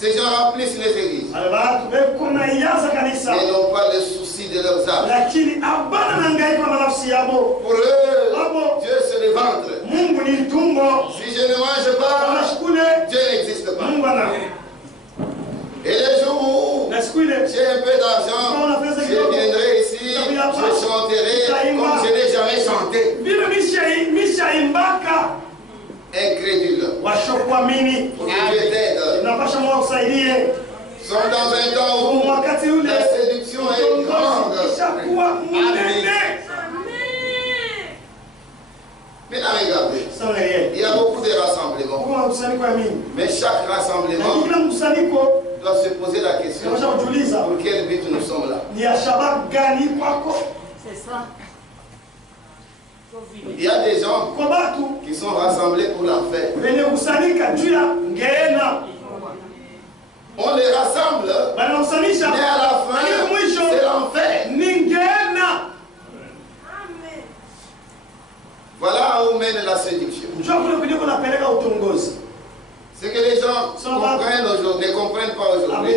Ces gens remplissent les églises. Ale bantu bekunayaza kanisa. Ils n'ont pas le souci de leurs âmes. Lakini abana nangaika manafsi yabo. Pour eux, Dieu c'est le ventre. Mungu ni tumbo. Si je ne mange pas, Dieu n'existe pas. Mungu ana. Et les jours où j'ai un peu d'argent, je viendrai ici, je chanterai comme je n'ai jamais chanté. Incrédule. Pour que Dieu t'aide. Nous sommes dans un temps où la séduction est grande. Maintenant, regardez, il y a beaucoup de rassemblements. Mais chaque rassemblement doit se poser la question, pour quel but nous sommes là? C'est ça. Il y a des gens qui sont rassemblés pour l'enfer. On les rassemble, mais à la fin, c'est l'enfer. Voilà où mène la séduction. Ce que les gens comprennent aujourd'hui, ne comprennent pas aujourd'hui.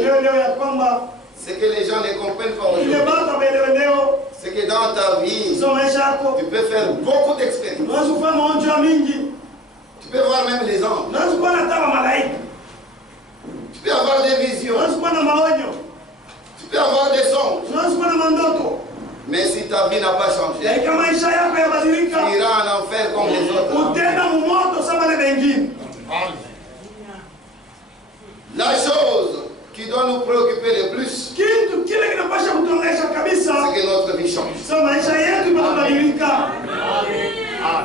Ce que les gens ne comprennent pas aujourd'hui. C'est que dans ta vie, tu peux faire beaucoup d'expériences. Tu peux voir même les anges. Tu peux avoir des visions. Tu peux avoir des songes. Mais si ta vie n'a pas changé, tu iras en enfer comme les autres. La chose qui doit nous préoccuper le plus, c'est que notre vie change.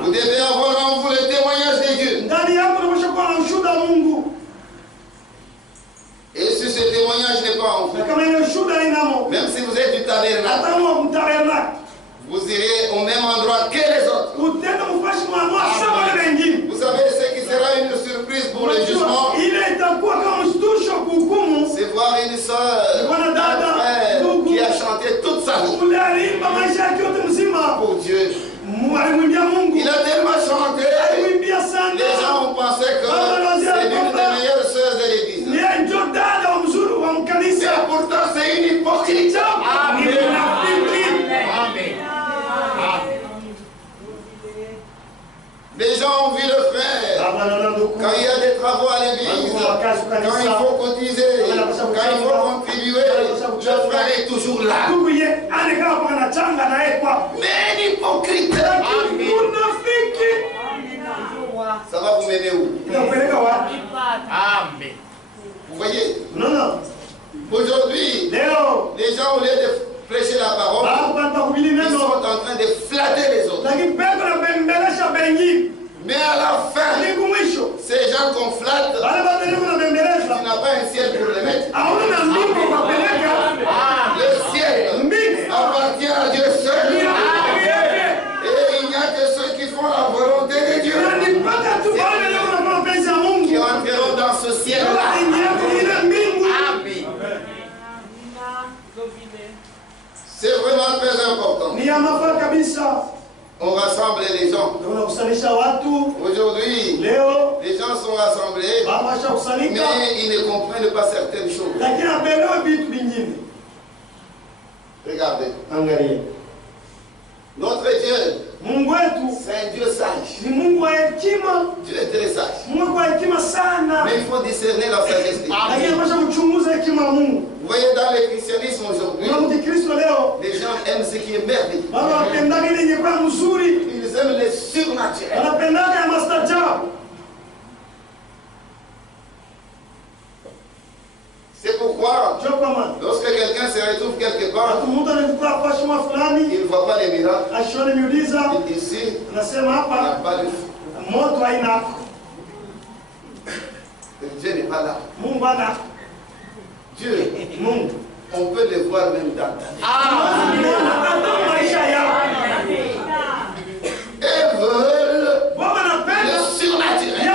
Vous devez avoir en vous le témoignage de Dieu. Et si ce témoignage n'est pas en vous, même si vous êtes du tabernacle, vous irez au même endroit que les autres. Vous savez ce qui sera une surprise pour le jugement? C'est voir une soeur, un frère qui a chanté toute sa vie pour Dieu. Il a tellement chanté, les gens ont pensé que c'est l'une des meilleures sœurs de l'église. Et pourtant c'est une hypocrite. Amen. Les gens ont vu le faire. Quand il y a des travaux à l'église, quand il faut cotiser, quand il faut contribuer, le frère est toujours là. Mais un hypocrite. Ça va vous mener où? Amen. Vous voyez? Aujourd'hui, les gens, au lieu de prêcher la parole, ils sont en train de flatter les autres. Mais à la fin, ces gens qu'on flatte, tu n'as pas un ciel pour les mettre. Le ciel appartient à Dieu seul. Et il n'y a que ceux qui font la volonté de Dieu qui entreront dans ce ciel-là. C'est vraiment très important. On rassemble les gens. Aujourd'hui, les gens sont rassemblés, mais ils ne comprennent pas certaines choses. Regardez. Notre Dieu, c'est un Dieu sage. Dieu est très sage. Mais il faut discerner la sagesse de Dieu. Vous voyez, dans le christianisme aujourd'hui, les gens aiment ce qui est merveilleux. Ils aiment les surnaturels. C'est pourquoi, lorsque quelqu'un se retrouve quelque part, il ne voit pas les miracles. Il dit ici, il n'a pas de feu. Dieu n'est pas là. Dieu, on peut le voir même dans ta vie. Ils veulent le surnaturel.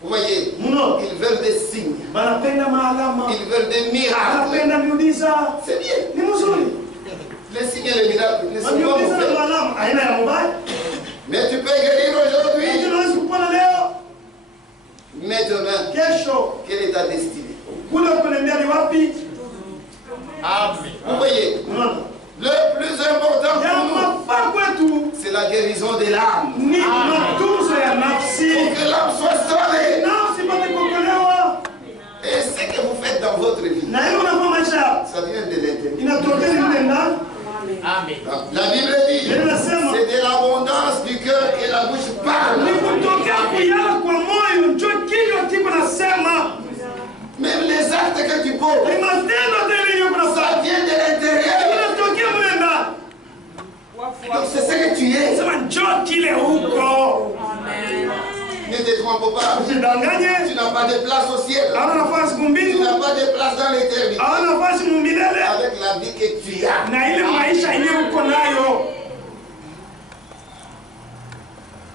Vous voyez, ils veulent des signes. Ils veulent des miracles. C'est bien. Les signes et les miracles ne sont pas mauvais. Mais tu peux guérir aujourd'hui. Mais demain, quelle est ta destinée? Amen. Vous voyez, le plus important pour nous, c'est la guérison de l'âme. Pour que l'âme soit sauvée. Et ce que vous faites dans votre vie, ça vient de l'intérieur. Amen. La Bible dit, c'est de l'abondance du cœur que la bouche parle. Même les actes que tu poses, ça vient de l'intérieur. Donc c'est ce que tu es. Ne te trompe pas. Tu n'as pas de place au ciel. Tu n'as pas de place dans l'éternité. Avec la vie que tu as.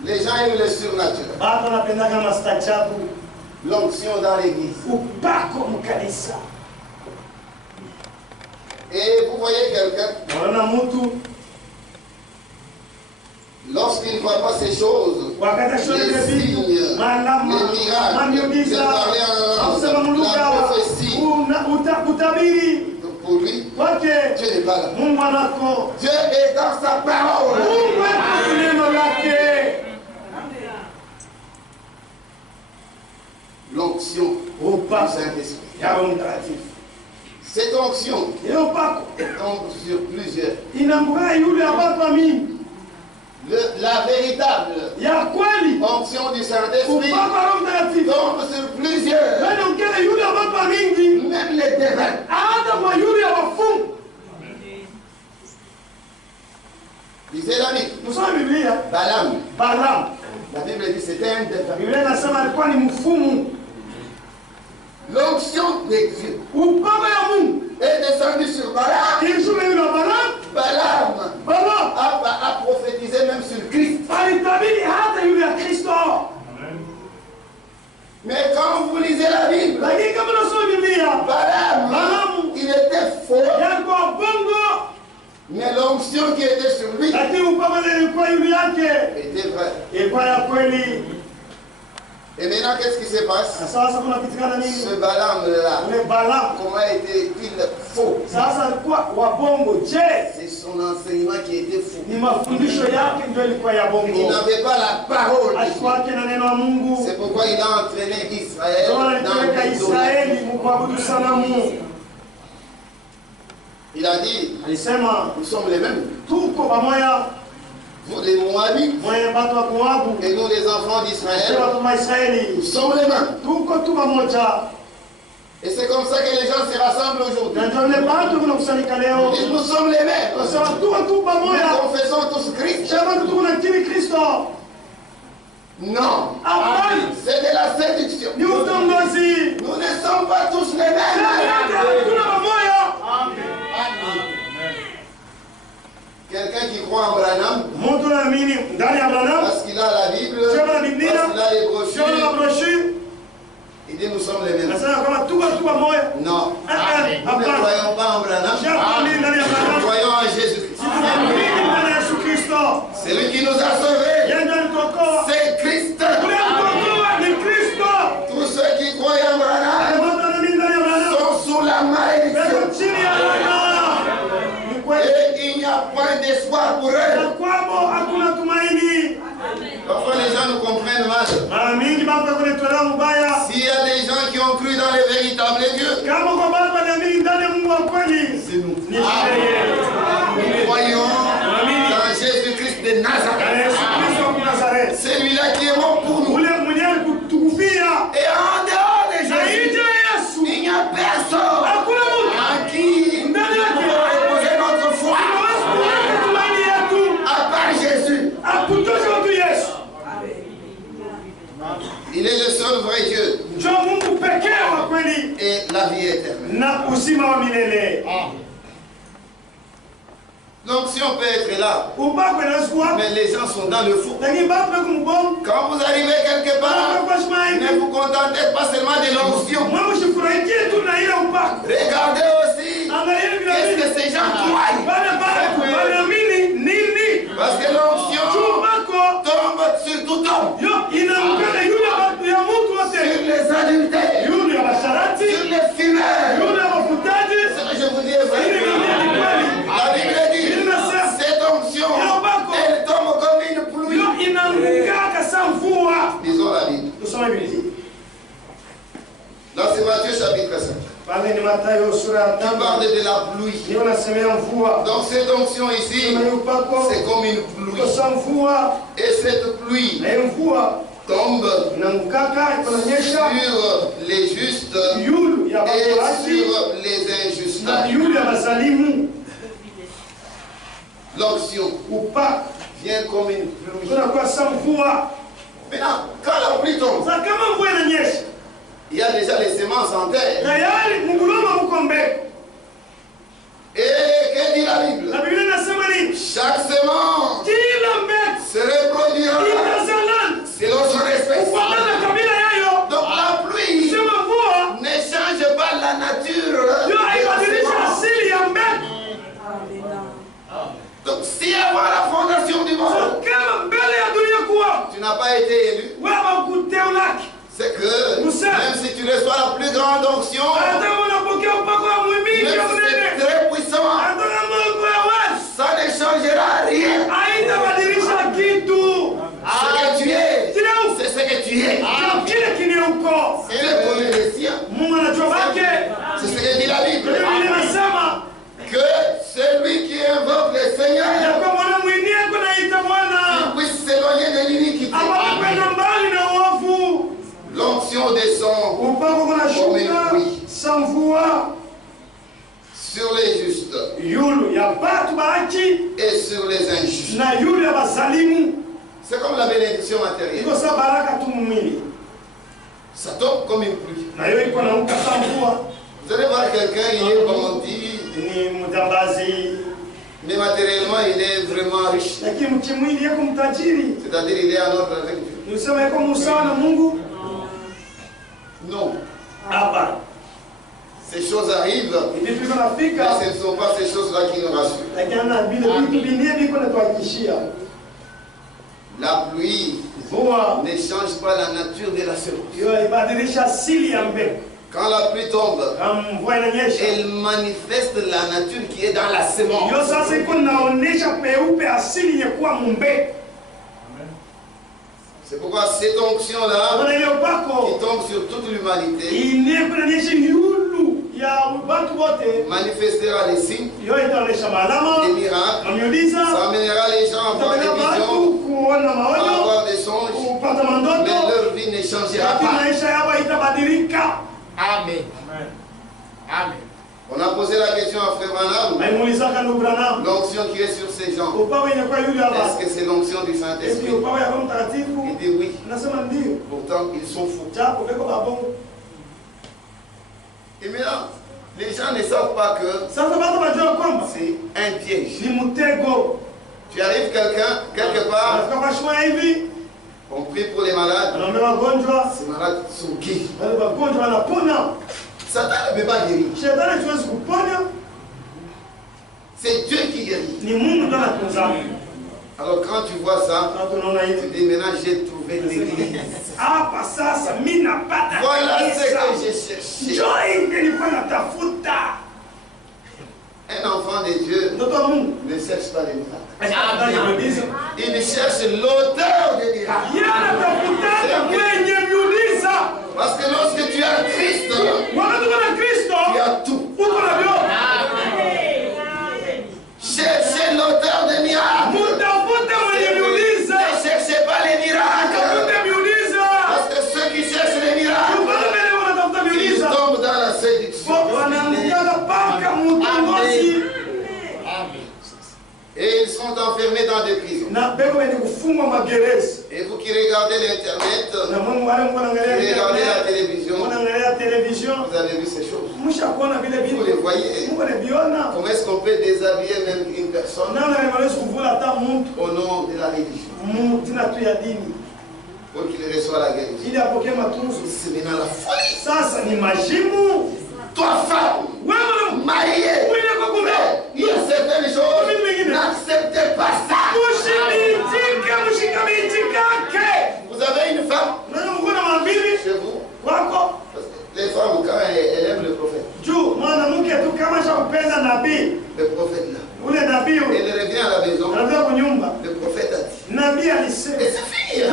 Les gens aiment le surnaturel. L'onction dans l'église. Et vous voyez quelqu'un, lorsqu'il ne voit pas ces choses, les signes, les miracles, de parler en langue, la prophétie, pour lui, Dieu n'est pas là. Dieu est dans sa parole. L'onction du Saint-Esprit. Cette onction tombe sur plusieurs. La véritable onction du Saint-Esprit tombe sur plusieurs. Même les démons. Lisez la Bible. Balaam. La Bible dit c'était un démon. L'onction de Dieu est descendue sur Balaam. Balaam a prophétisé même sur Christ. Mais quand vous lisez la Bible, Balaam, il était faux. Mais l'onction qui était sur lui était vraie. Et maintenant, qu'est-ce qui se passe? Ce Balaam-là, comment était-il faux? C'est son enseignement qui était faux. Il n'avait pas la parole. C'est pourquoi il a entraîné Israël dans l'idolâtrie. Il a dit, nous sommes les mêmes. Vous les Moabites et nous les enfants d'Israël, nous sommes les mêmes. Et c'est comme ça que les gens se rassemblent aujourd'hui. Et nous sommes les mêmes. Nous confessons tous Christ. Non. C'est de la séduction. Nous ne sommes pas tous les mêmes. Quelqu'un qui croit en Branham, parce qu'il a la Bible, parce qu'il a les brochures, il dit nous sommes les mêmes. Non, nous ne croyons pas en Branham, nous croyons en Jésus-Christ. C'est lui qui nous a sauvés. C'est Christ. Tous ceux qui croient en Branham sont sous la malédiction. Et il n'y a point d'espoir pour eux. Parfois les gens nous comprennent mal. S'il y a des gens qui ont cru dans les véritables dieux, c'est nous. Nous croyons dans Jésus-Christ de Nazareth. C'est lui-là qui est mort pour nous. Et en dehors de Jésus, il n'y a personne à qui il est le seul vrai Dieu. Et la vie éternelle. Donc si on peut être là, mais les gens sont dans le faux. Quand vous arrivez quelque part, ne vous contentez pas seulement de l'onction. Regardez aussi qu'est-ce que ces gens croient. Parce que l'onction tombe sur tout homme. Sur les Là, c'est Matthieu chapitre 5. On parle de la pluie. Donc cette onction ici, c'est comme une pluie. Et cette pluie tombe sur les justes et sur les injustes. L'onction vient comme une pluie. Maintenant, quand la pluie tombe, il y a déjà les semences en terre. Et que dit la Bible? Chaque semence se reproduira selon son espèce. Donc la pluie ne change pas la nature de la semence. Donc si avant la fondation du monde, tu n'as pas été élu, c'est que même si tu reçois la plus grande onction, même si c'est très puissant, ça ne changera rien. Ce que tu es, c'est ce que tu es. Tu connais les siens. C'est ce que dit la Bible. Que celui qui invoque le Seigneur, il puisse s'éloigner de l'iniquité. L'onction descend comme une pluie sur les justes et sur les injustes. C'est comme la bénédiction matérielle. Ça tombe comme une pluie. Vous allez voir quelqu'un, il est bandit, mais matériellement il est vraiment riche. C'est-à-dire il est en ordre avec Dieu. Non. Ces choses arrivent, mais ce ne sont pas ces choses-là qui nous rassurent. La pluie ne change pas la nature de la semence. Quand la pluie tombe, elle manifeste la nature qui est dans la semence. C'est pourquoi cette onction-là, qui tombe sur toute l'humanité, manifestera les signes, les miracles, ça amènera les gens à avoir des visions, à avoir des songes, mais leur vie ne changera pas. Amen. Amen. On a posé la question à Frère Branham, l'onction qui est sur ces gens, est-ce que c'est l'onction du Saint-Esprit? Il dit oui. Pourtant, ils sont fous. Et maintenant, les gens ne savent pas que c'est un piège. Tu arrives quelque part, on prie pour les malades, ces malades sont guéris. Satan ne peut pas guérir. C'est Dieu qui guérit. Alors quand tu vois ça, tu dis maintenant j'ai trouvé l'église. Voilà ce que j'ai cherché. Un enfant de Dieu ne cherche pas les miracles. Il cherche l'auteur des miracles. Parce que lorsque tu as Christ, tu as tout. Cherchez l'auteur des miracles. Ne cherchez pas les miracles. Parce que ceux qui cherchent les miracles, ils tombent dans la séduction. Et ils sont enfermés dans des prisons. Et vous qui regardez l'Internet, qui regardez la télévision, vous avez vu ces choses. Vous les voyez. Comment est-ce qu'on peut déshabiller même une personne au nom de la religion pour qu'il reçoive la guérison? C'est maintenant la folie. Toi, femme, mariée, il y a certaines choses, n'acceptez pas ça. Vous avez une femme chez vous? Les femmes, quand elles aiment le prophète, le prophète là, elle revient à la maison, le prophète a dit, et c'est fini.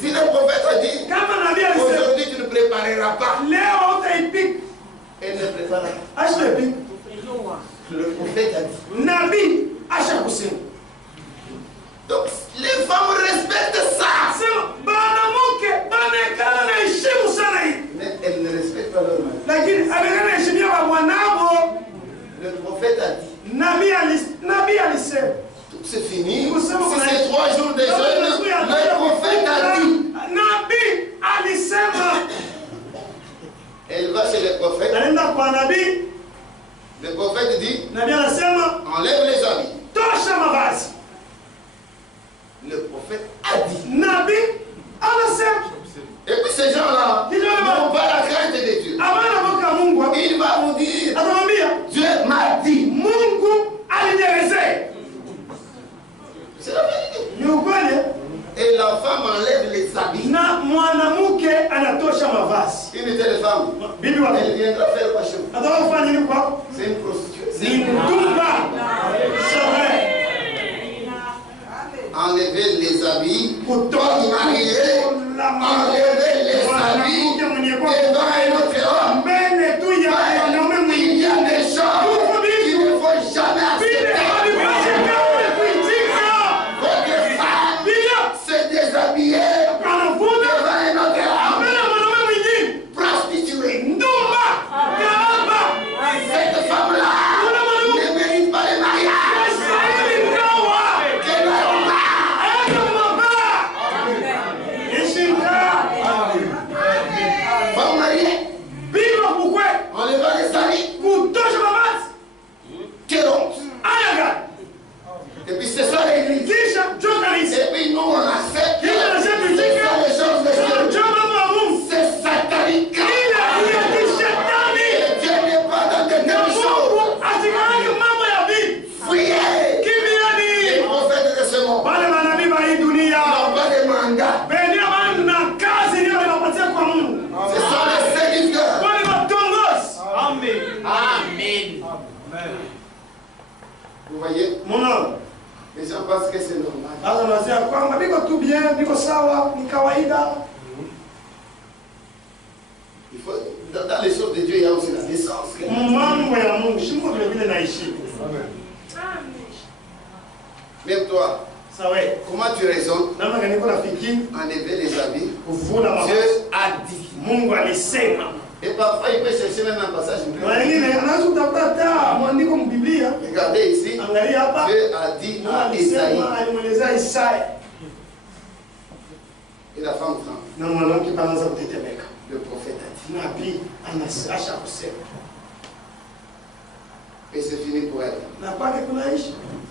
Si le prophète a dit, préparera pas. Elle ne préparera pas. Le prophète a dit. Donc les femmes respectent ça. Mais elles ne respectent pas leur mari. Le prophète a dit. Tout c'est fini. Si c'est 3 jours de jeûne, le prophète a dit. Elle va chez le prophète. Le prophète dit. Enlève les habits. Le prophète a dit. Et puis ces gens-là n'ont pas la crainte de Dieu. Il va vous dire, Dieu m'a dit. C'est la vérité. Et la femme enlève les habits. Une telle femme, elle viendra faire quoi chez vous? C'est une prostituée. Enlever les habits, marier, enlever les habits devant un autre homme. Il y a des gens qu'il ne faut jamais accepter. Votre femme se déshabiller devant un autre homme. Prostituée. Cette femme-là ne mérite pas le mariage. Femme mariée. Enlevant les habits. Quelle honte. Et puis c'est ça l'église. Et puis nous on accepte. C'est ça les choses de Dieu. C'est satanique. Et Dieu n'est pas dans de telles choses. Fuyez. Les prophètes de ce monde. Ils n'ont pas de mandat. Ce sont les séducteurs. Amen. Amen. Vous voyez? Les gens pensent que c'est normal. Il faut, dans les choses de Dieu, il y a aussi la naissance. Même toi, comment tu raisonnes? Enlever les habits. Dieu a dit. Et parfois, il peut chercher même un passage. Regardez ici. Dieu a dit à Isaïe. Et la femme tremble. Le prophète a dit. Et c'est fini pour elle.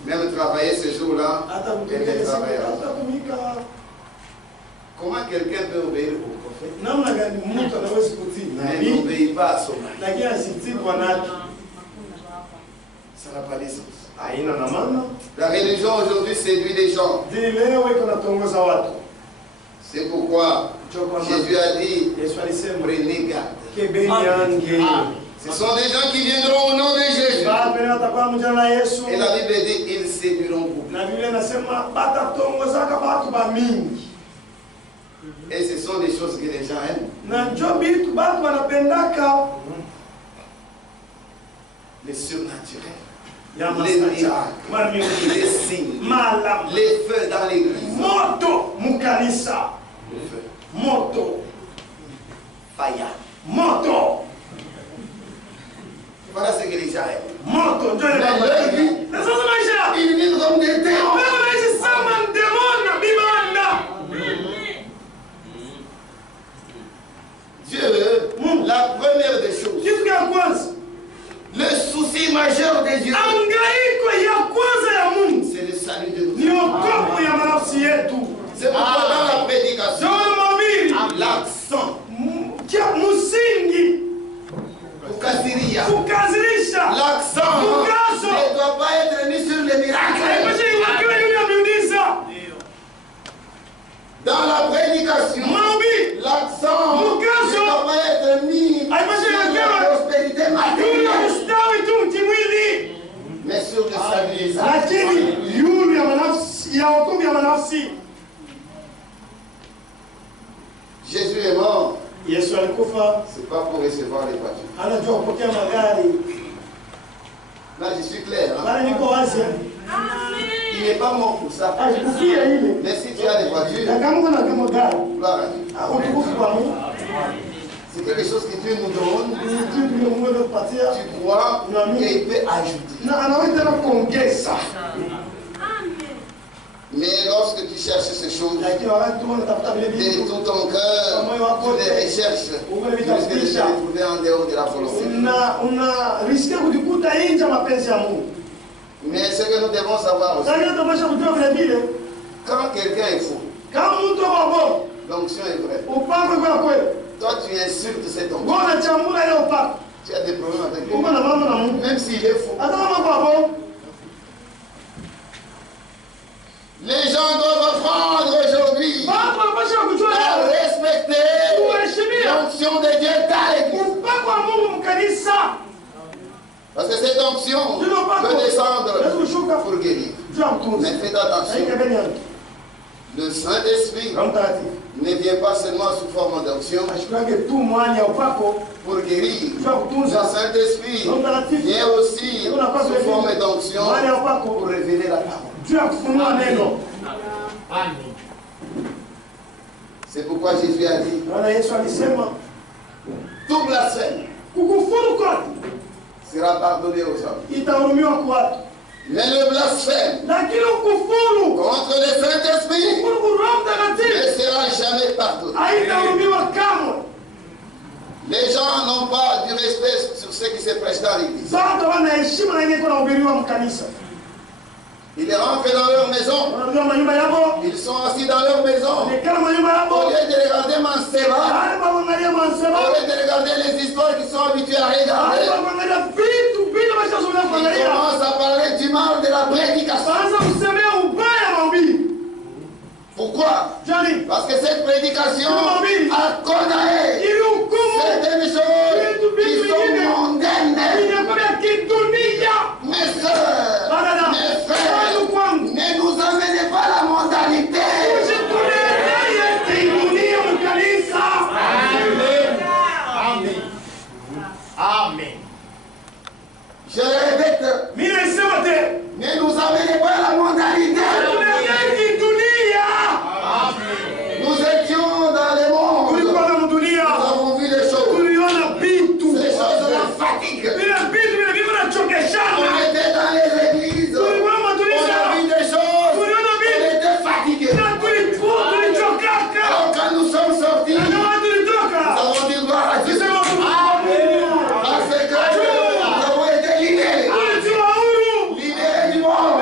Même travailler ce jour-là, elle ne travaillera pas. Comment quelqu'un peut obéir au prophèt? Mais n'obéit pas à son mari. Ça n'a pas de sens. La religion aujourd'hui séduit les gens. C'est pourquoi Jésus a dit, prenez garde. Ce sont des gens qui viendront au nom de Jésus. Et la Bible dit, ils séduiront beaucoup. Et ce sont des choses que les gens aiment. Les surnaturels, les miracles, les signes, les feux dans l'église. Le feu. Faya. Voilà ce que les gens aiment. Ils vivent comme des démons. Dieu, la première des choses, le souci majeur de Dieu, c'est le salut de nous. C'est pourquoi dans la prédication, l'accent, l'accent ne doit pas être mis sur les miracles. Dans la prédication, l'accent ne doit pas être mis sur la prospérité matérielle, mais sur le salut des âmes. Jésus est mort Yesu alikufa. C'est pas pour recevoir les voitures. Anajua kupokea magari. Là, je suis clair. Hein? Bali niko wazi. Il n'est pas mort pour ça. Alikufia ile. Mais si tu as des voitures, Na kama kuna kama gari. gloire à Dieu. Utukufu kwa Mungu. C'est quelque chose que Dieu nous donne. Tu crois et il peut ajouter. Mais lorsque tu cherches ces choses de tout ton cœur, tu les recherches, tu risques de te retrouver en dehors de la volonté. Mais ce que nous devons savoir aussi, quand quelqu'un est faux, l'onction est vraie. Toi, tu insultes cet homme. Tu as des problèmes avec lui. Même s'il est faux. Les gens doivent apprendre aujourd'hui à respecter l'onction de Dieu dans l'Église. Parce que cette onction peut descendre pour guérir. Mais faites attention. Le Saint-Esprit ne vient pas seulement sous forme d'onction pour guérir. Le Saint-Esprit vient aussi sous forme d'onction pour révéler la parole. C'est pourquoi Jésus a dit tout blasphème sera pardonné aux hommes. Mais le blasphème contre le Saint-Esprit ne sera jamais pardonné. Les gens n'ont pas du respect sur ce qui se prêche dans l'Église. Ils rentrent dans leur maison. Ils sont assis dans leur maison. Au lieu de regarder Manseba, au lieu de regarder les histoires qu'ils sont habitués à regarder, ils commencent à parler du mal de la prédication. Pourquoi? Parce que cette prédication a condamné certaines choses qui sont mondaines. Mes soeurs, mes frères, ne nous amenez pas la mondanité. Amen. Je répète, ne nous amenez pas la mondanité. Nous étions dans le monde. Nous avons vu les choses. Ces choses-là fatiguent. On était dans les églises. On a vu des choses. On était fatigués. Alors quand nous sommes sortis, nous avons dit gloire à Dieu. Parce que nous avons été libérés. Libérés du monde.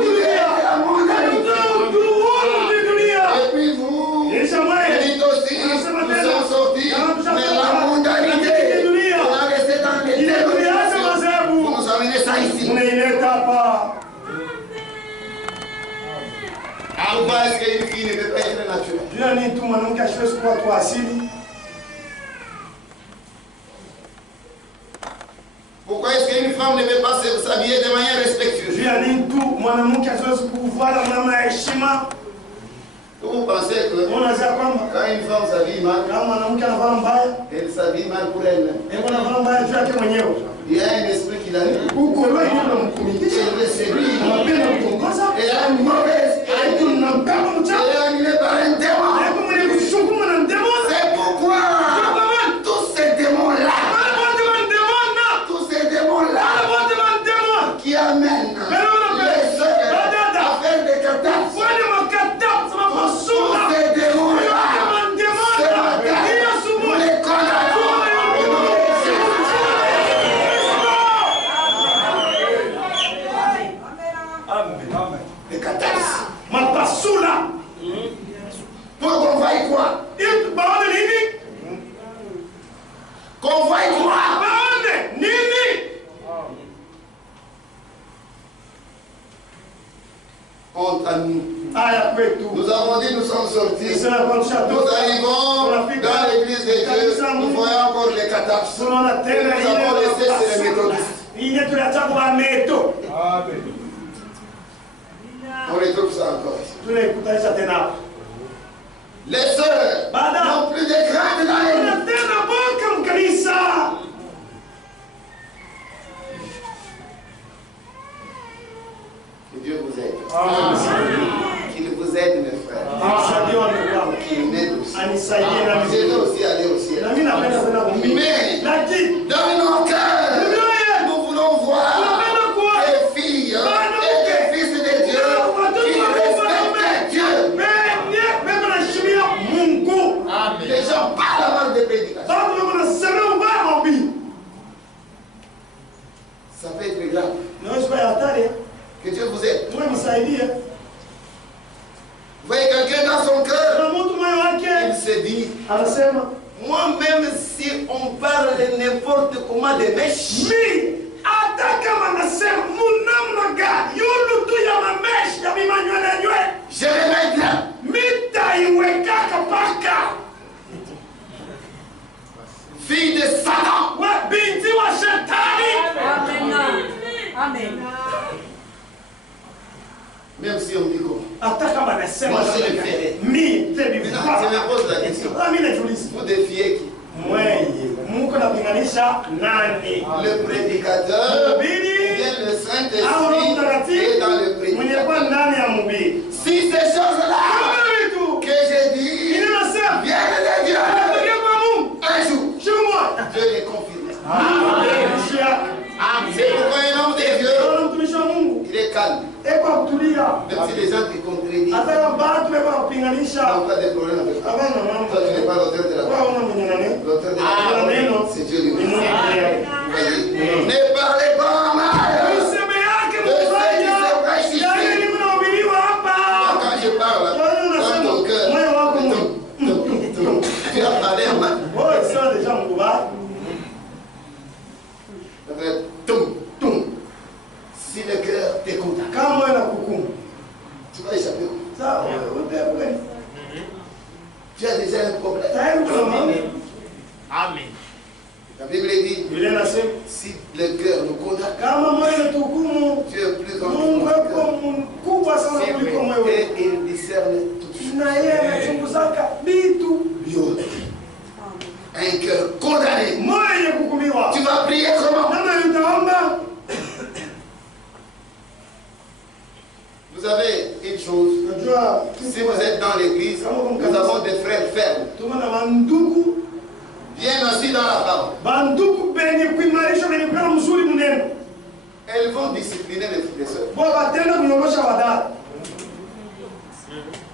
Libérés de la mondanité. Et puis vous, dites aussi, nous sommes sortis de la mondanité. On a resté dans les dénominations. Vous nous amenez ça ici. Pourquoi est-ce qu'une fille ne peut pas être naturelle? Pourquoi est-ce qu'une femme ne peut pas s'habiller de manière respectueuse? Vous pensez que quand une femme s'habille mal, elle s'habille mal pour elle-même. Il y a un esprit qui l'arrive. Elle le séduit. Elle a une mauvaise. Elle est animée par un démon. C'est pourquoi tous ces démons-là, qui amènent les sœurs à faire des catastrophes, tous ces démons-là, ce matin, nous les condamnons. Les catastrophes. Pour qu'on vaille quoi? Qu'on vaille quoi? Honte à nous. Nous avons dit, nous sommes sortis. Nous arrivons dans l'église de Dieu. Nous voyons encore les catastrophes. Nous avons laissé sur les méthodistes. On retrouve ça encore. Les sœurs n'ont plus de crainte dans Je veux aussi aller au ciel. Mais dans nos cœurs, nous voulons voir des filles et des fils de Dieu qui respectent Dieu. Les gens parlent avant de prédication. Ça peut être grave. Que Dieu vous aide. Vous voyez quelqu'un dans son cœur, il se dit, moi-même si on parle n'importe comment des mèches, je vais mettre là. Fille de Satan. Amen. Même si on dit comment. Moi je le ferai. Je me pose la question. Vous défiez qui? Le prédicateur ou bien le Saint-Esprit est dans le prédicateur. Si ces choses-là que j'ai dit viennent de Dieu, un jour, Dieu les confirme. C'est pourquoi un homme de Dieu, il est calme. Même si les gens te contredisent, ils n'ont pas de problème avec toi. Toi, tu n'es pas l'auteur de la parole. L'auteur de la parole, c'est Dieu lui-même. Ne parlez pas mal de ceux qui se prêchent ici. Quand je parle, dans ton cœur, tu as parlé en main. Si le cœur t'écoute, tu vas échapper. Tu as déjà un problème. Amen. La Bible dit, si le cœur nous condamne, tu es plus grand et il discerne tout. Un cœur condamné. Tu vas prier comment? Vous savez une chose, si vous êtes dans l'église, nous avons des frères fermes, bien assis dans la parole. Elles vont discipliner les soeurs.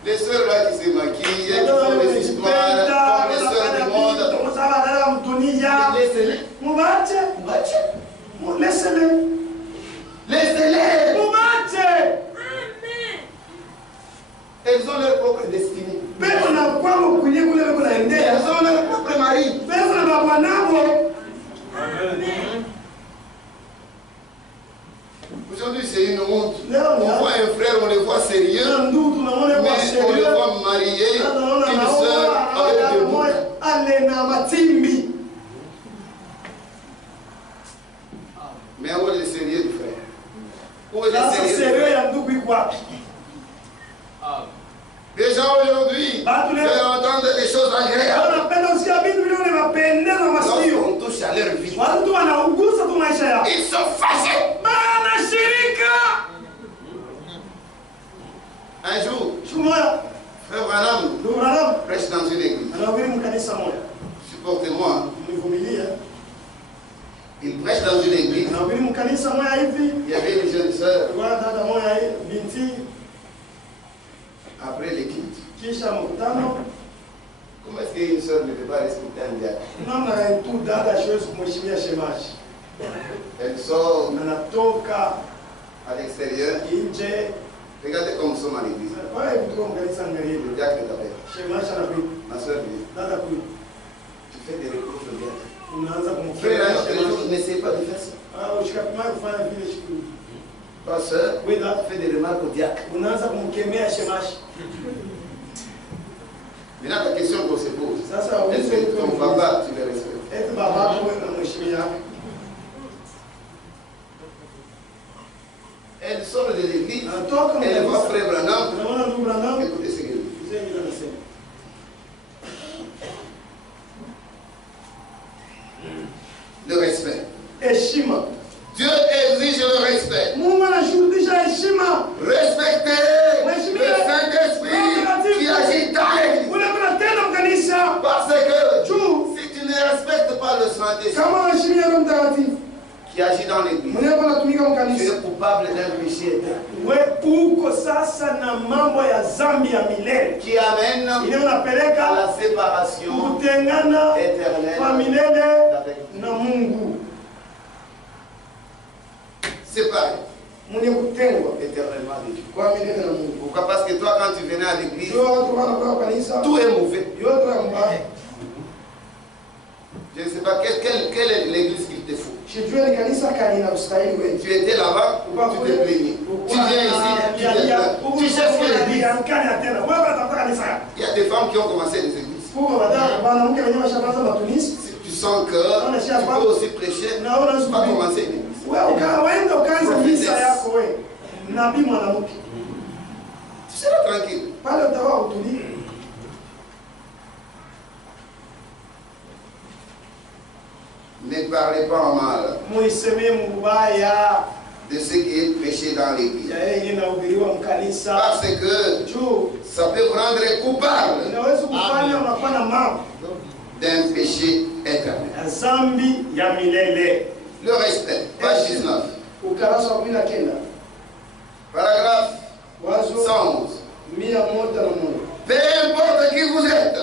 Les soeurs là qui se maquillent, qui font des histoires, comme les soeurs du monde. Laissez-les. Laissez-les. Elles ont leur propre destinée. Elles ont leur propre mari. Aujourd'hui, c'est une honte. On voit un frère, on le voit sérieux, mais on le voit marié, une soeur avec deux boucs. Mais où est le sérieux du frère? Où est le sérieux? Les gens aujourd'hui veulent entendre des choses agréables. Lorsqu'on touche à leur vie, ils sont fâchés. Un jour, frère Branham prêche dans une église. Supportez-moi. Il prêche dans une église. Il y avait une jeune sœur. Après l'équipe. Comment est-ce qu'une sœur ne peut pas respecter un diacre? Elle sort à l'extérieur. Regardez comme nous sommes à l'église. Le diacre t'appelle. Ma soeur vient. Tu fais des reproches au diacre. Frère, n'essaie pas de faire ça. Ta soeur fait des remarques au diacre. Maintenant, la question qu'on se pose, est-ce que ton papa, tu le respectes? Elle sort de l'église, elle voit frère Branham. Écoutez ce qu'il dit. Le respect. Dieu exige le respect. Respectez le Saint-Esprit qui agit dans l'église. Parce que Saint-Esprit qui agit dans l'église, tu es coupable d'un péché éternel qui amène à la séparation éternelle avec Dieu. Séparé éternellement de Dieu. Pourquoi? Parce que toi, quand tu venais à l'église, tout est mauvais. Je ne sais pas quelle est l'église qu'il te faut. Tu étais là-bas, tu te plaignais. Tu viens ici, tu cherches quelle église. Il y a des femmes qui ont commencé des églises. Tu sens que tu peux aussi prêcher, tu vas commencer une église. Tu seras tranquille. Ne parlez pas en mal de ce qui est péché dans l'église. Parce que ça peut vous rendre coupable d'un péché éternel. Le respect, page 19. Paragraphe 111. Peu importe qui vous êtes,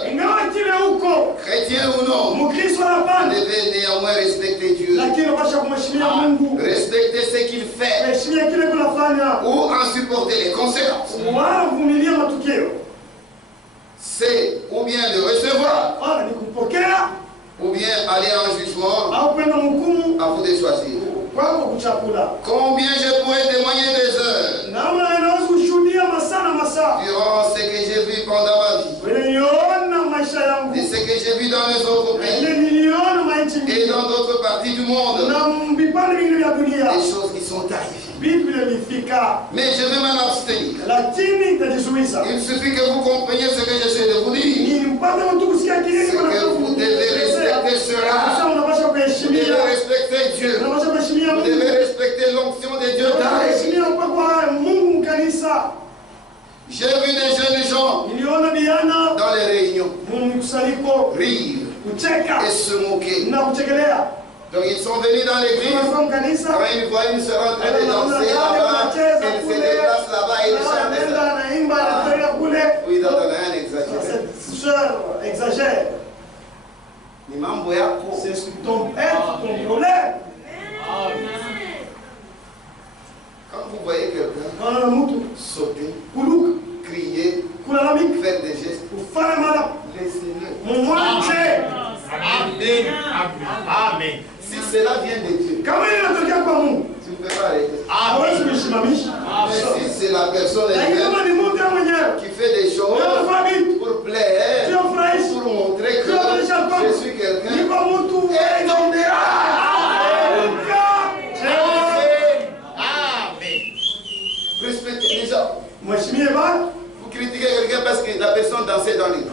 chrétien ou non, vous devez néanmoins respecter Dieu, respecter ce qu'il fait, ou en supporter les conséquences. C'est ou bien le recevoir, ou bien aller en jugement, à vous de choisir. Combien je pourrais témoigner des heures durant ce que j'ai vu pendant ma vie, de ce que j'ai vu dans les autres pays et dans d'autres parties du monde, des choses qui sont arrivées. Mais je vais m'en abstenir. Il suffit que vous compreniez ce que j'essaie de vous dire. C'est que vous devez respecter cela. Vous devez respecter Dieu. Vous devez respecter l'onction de Dieu dans l'église. J'ai vu des jeunes gens dans les réunions rire et se moquer. Donc ils sont venus dans l'église, quand ils voient une sœur en train de danser là-bas, elle se déplace là-bas et ils chantent ça. Oui, dans rien exagère. C'est ton être, ton problème. Quand vous voyez quelqu'un sauter, crier, faire des gestes, laissez-le. Amen. Si cela vient de Dieu, tu ne peux pas arrêter. Mais si c'est la personne elle-même qui fait des choses pour plaire, pour montrer que je suis quelqu'un, elle tombera. Respectez les gens. Vous critiquez quelqu'un parce que la personne dansait dans l'église.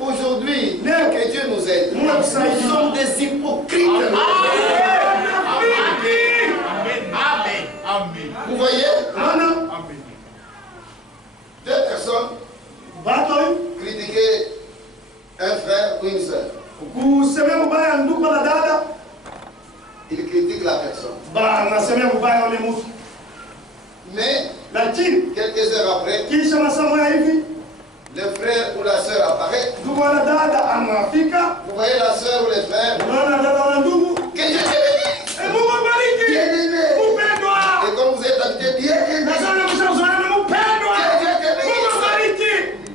Aujourd'hui, que Dieu nous aide. Nous sommes des hypocrites. Amen. Vous voyez? Deux personnes critiquer un frère ou une soeur. Il critique la personne. Mais quelques heures après, le frère ou la soeur apparaît. Vous voyez la soeur ou le frère? Que Dieu te bénisse. Bien-aimé. Et comme vous êtes habitué, bien-aimé. Que Dieu te bénisse.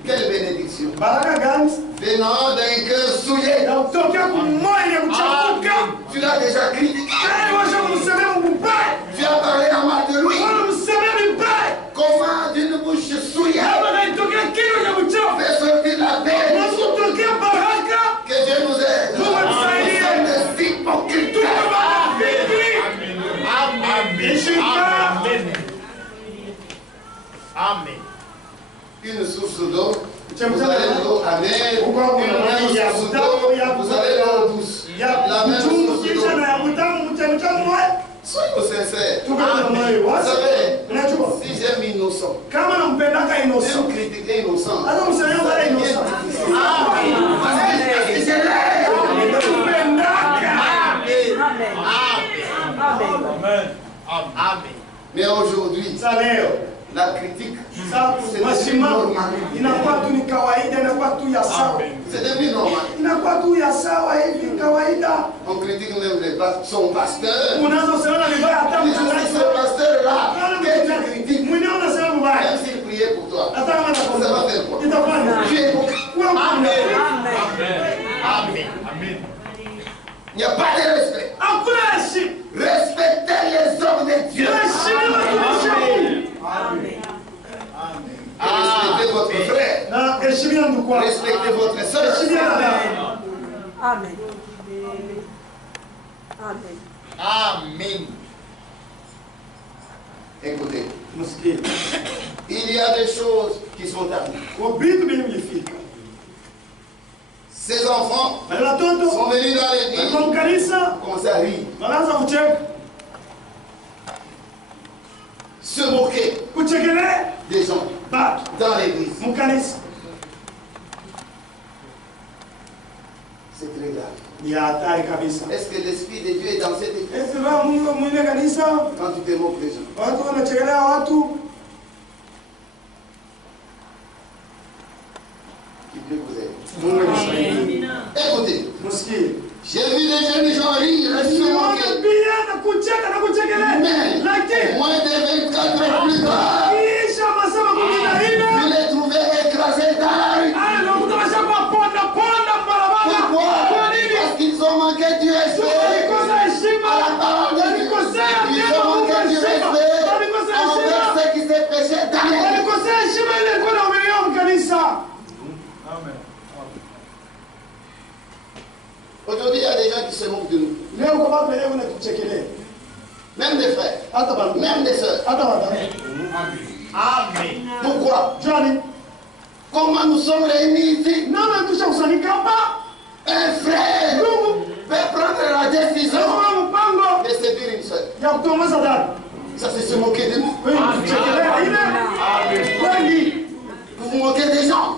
Quelle bénédiction. Venant d'un cœur souillé. Tu l'as déjà critiqué. Tu as parlé en mal de lui. Comment d'une bouche souillée fait sortir la paix. Que Dieu nous aide. Nous sommes des hypocrites. Amen. Une source d'eau, vous allez l'eau amère. Une source d'eau, vous allez l'eau douce. La même source d'eau. Soyons sincères. Vous savez, si j'aime innocent, même critiquer innocent, vous allez bien critiquer. Mais aujourd'hui, la critique, c'est devenu normal. On critique même son pasteur. Ce pasteur-là, qu'est-ce que tu critiques? Même s'il priait pour toi, ça va faire quoi? Tu es Amen. Amen. Amen. Il n'y a pas de respect. Respectez les hommes de Dieu. Amen. Respectez votre frère. Respectez votre soeur. Amen. Amen. Amen. Écoutez, il y a des choses qui sont arrivées. Ces enfants sont venus dans l'église, commencent à rire, se moquer des gens dans l'église. C'est très grave. Est-ce que l'Esprit de Dieu est dans cette église? Quand tu te moques des gens, qui peut vous aider? Écoutez, j'ai vu des jeunes gens rire et se moquer. Mais moins de 24 heures plus tard, je l'ai trouvé écrasé dans la rue. Pourquoi? Parce qu'ils ont manqué du respect à la parole de Dieu. Ils ont manqué du respect envers ce qui s'est péché dans l'église. Aujourd'hui, il y a des gens qui se moquent de nous. Même des frères. Même des sœurs. Amen. Pourquoi? Comment nous sommes réunis ici? Un frère peut prendre la décision de séduire une sœur. Ça, c'est se moquer de nous. Vous vous moquez des gens.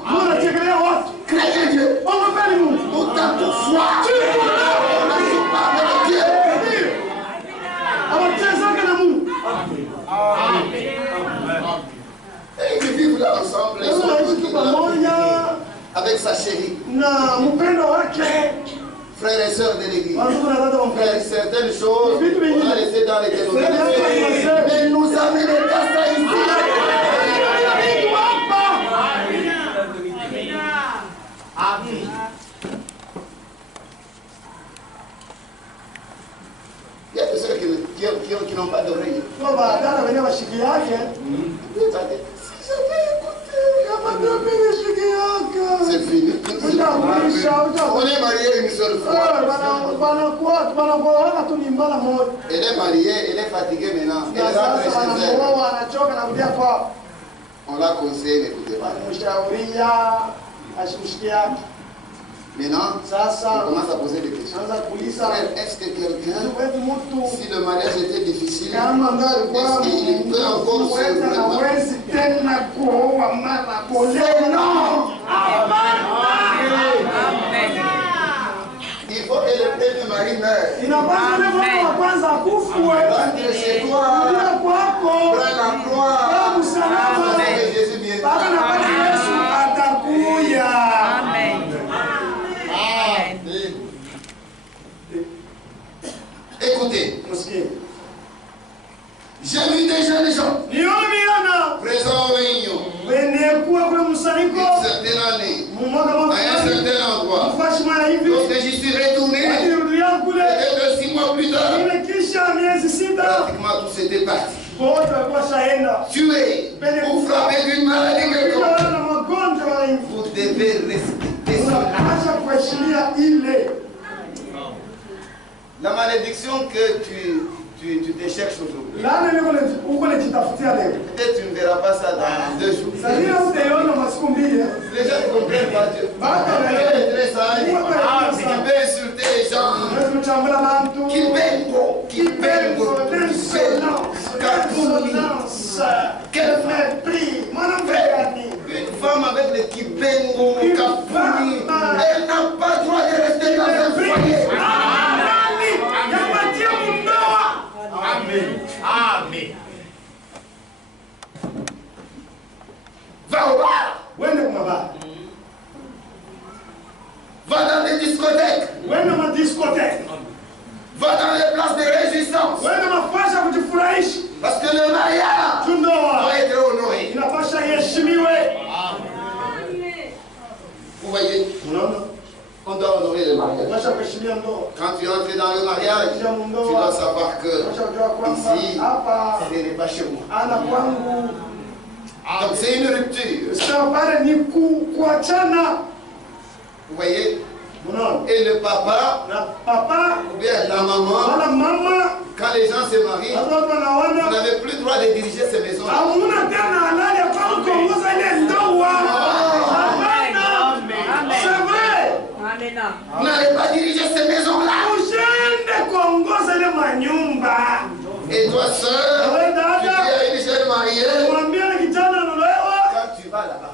Créez Dieu. Nous t'avons foi. On ne joue pas avec Dieu. Et ils vivent là ensemble. Ils sont avec sa chérie. Frères et sœurs de l'église. Certaines choses, on a laissé dans les dénominations. Mais nous amenez pas ça ici. Amen. Il y a des sœurs qui n'ont pas d'oreille. C'est fini. On est marié une seule fois. Elle est mariée, elle est fatiguée maintenant. Elle rentre chez elle. On l'a conseillé, n'écoutez pas. Maintenant, on commence à poser des questions. Est-ce que quelqu'un, si le mariage était difficile, est-ce qu'il peut encore se préparer? C'est non! Il faut que le premier mari meure. Rentre chez toi, prends la croix. Jésus viendra. Amen. Écoutez, j'ai vu des jeunes gens présents en réunion une certaine année, à un certain endroit. Lorsque j'y suis retourné, peut-être 6 mois plus tard, pratiquement tout s'était parti. Tué ou frappé d'une maladie quelconque. Vous devez respecter cela. La malédiction que tu te cherches aujourd'hui, peut-être tu ne verras pas ça dans 2 jours. Les gens ne comprennent pas Dieu. Dieu est très sage. Il peut insulter les gens. Kibengo. Une femme avec le kibengo, kapouni, elle n'a pas le droit de rester dans un foyer. Amen. Amen. discothèques. Va dans les places de réjouissance. Parce que le mariage doit être honoré. Vous voyez, on doit honorer le mariage. Quand tu entres dans le mariage, tu dois savoir que ici, ce n'est pas chez moi. Donc c'est une rupture. Vous voyez? Et le papa, ou bien la maman, quand les gens se marient, vous n'avez plus le droit de diriger ces maisons. C'est vrai. Vous n'allez pas diriger ces maisons-là. Et toi seul, tu dis à une jeune mariée, quand tu vas là-bas,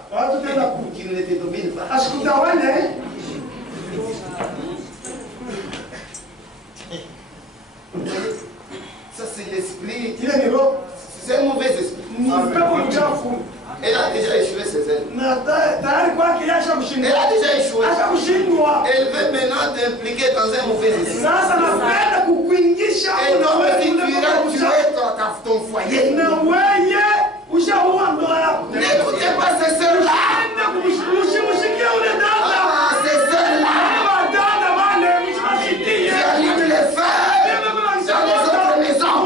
qu'il ne te domine pas. Ça c'est l'esprit. C'est un mauvais esprit. Elle a déjà échoué ses ailes. Elle a déjà échoué. Elle veut maintenant t'impliquer dans un mauvais esprit. Et donc si tu iras tuer ton foyer. N'écoutez pas ces sœurs-là. Ces sœurs-là. Qui allument les feux dans les autres maisons.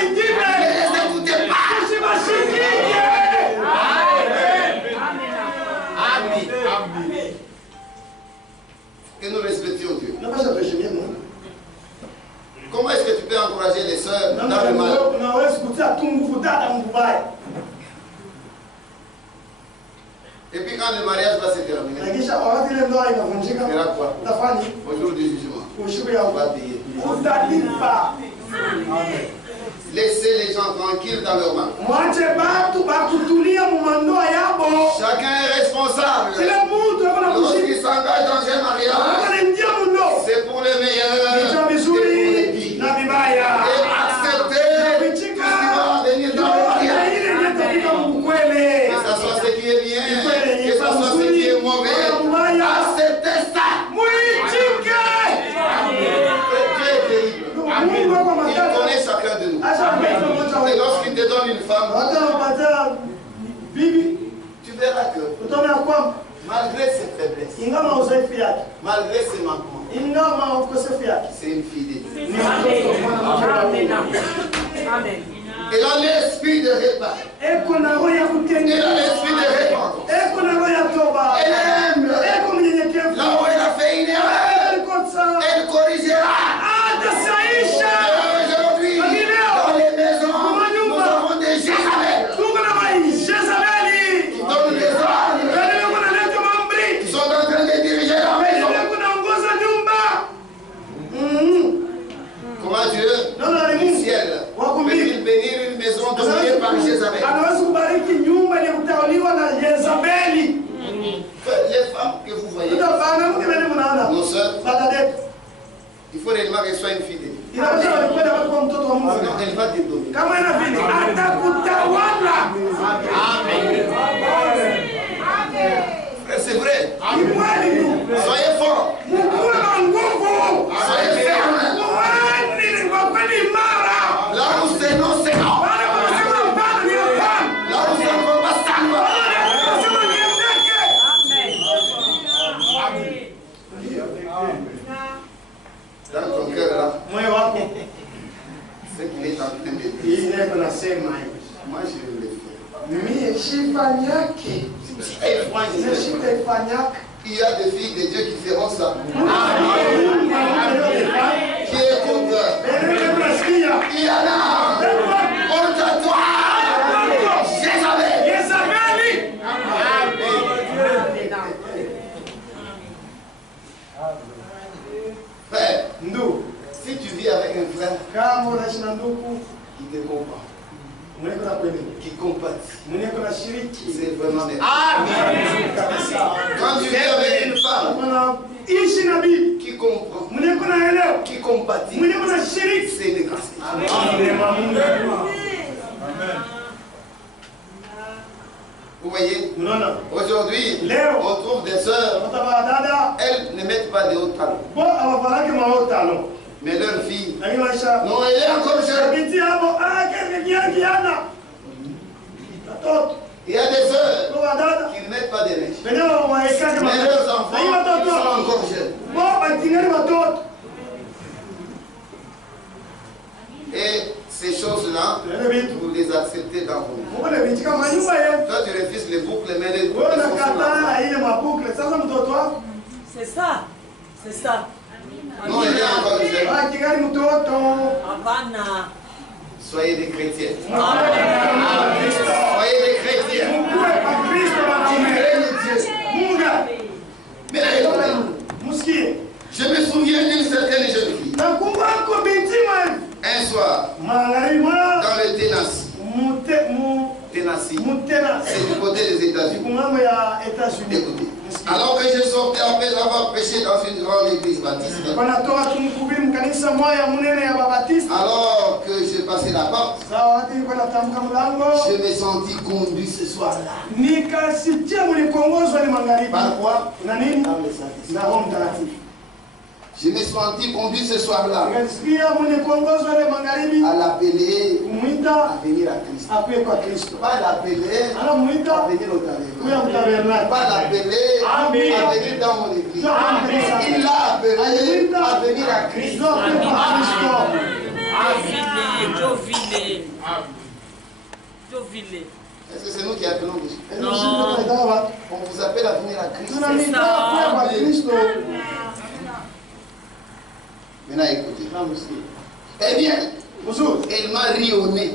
Ne les écoutez pas. Que nous respections Dieu. Comment est-ce que tu peux encourager les sœurs dans le mal? Et puis quand le mariage va se terminer, il fera quoi? Au jour du jugement, on va payer. Laissez les gens tranquilles dans leur main. Chacun est responsable. Lorsqu'il s'engage dans un mariage, c'est pour le meilleur et pour le pire. Et accepter tout ce qui va venir dans le mariage. Que ce soit ce qui est bien, que ce soit ce qui est mauvais. Acceptez ça. Il connaît chacun de nous. Et lorsqu'il te donne une femme, tu verras que malgré ses faiblesses, malgré ses manquements, c'est une fidélité. Amen. Elle a l'esprit de réparer. Elle a l'esprit de répandre. Elle aime. Là où elle a fait une erreur, elle corrigera. Aujourd'hui, dans les maisons, nous avons des Jézabel qui donnent les ordres, qui sont en train de diriger la maison. Comment Dieu, du ciel, peut-il bénir une maison dominée par Jézabel? Les femmes que vous voyez, nos soeurs, il faut réellement qu'elles soient une fidèle. Sinon, elle va te donner. C'est vrai. Soyez forts. Soyez fermes. Là où c'est non, c'est non. Là où ça ne va pas, ça ne va pas. Dans ton cœur là, ce qu'il est en train de dire, moi je le fais. Il y a des filles de Dieu qui feront ça. Qui écoutent. Il y en a. Honte à toi. Jézabel. Frère, si tu vis avec un frère qui te comprend, qui compatit, c'est vraiment des... Quand tu vis avec une femme qui comprend, qui compatit, c'est des grâces. Vous voyez, aujourd'hui, on trouve des sœurs, elles ne mettent pas de haute talons. Mais leur fille, non, elle est encore jeune. Il y a des sœurs qui ne mettent pas des mèches. Mais leurs enfants, ils sont encore jeunes. Et ces choses-là, vous les acceptez dans vos vies. Toi, tu refuses les boucles, mais les boucles sont sur la C'est ça. C'est ça. non, il est encore jeune. Havana. Soyez des chrétiens. Amen. Soyez des chrétiens. Mais je me souviens d'une certaine jeune fille. Un soir, dans le Tennessee, c'est du côté des États-Unis. Écoutez, alors que je sortais après avoir prêché dans une grande église baptiste, alors que je passais la porte, je me sentis conduit ce soir-là. Par quoi? Dans le Saint-Esprit. Je me suis senti conduit ce soir-là à l'appeler à venir à Christ. Pas l'appeler à venir au tabernacle. Pas l'appeler à venir dans mon église. Il l'a appelé à venir à Christ. Est-ce que c'est nous qui appelons Jésus? Non. On vous appelle à venir à Christ. Maintenant écoutez. Eh bien, elle m'a ri au nez.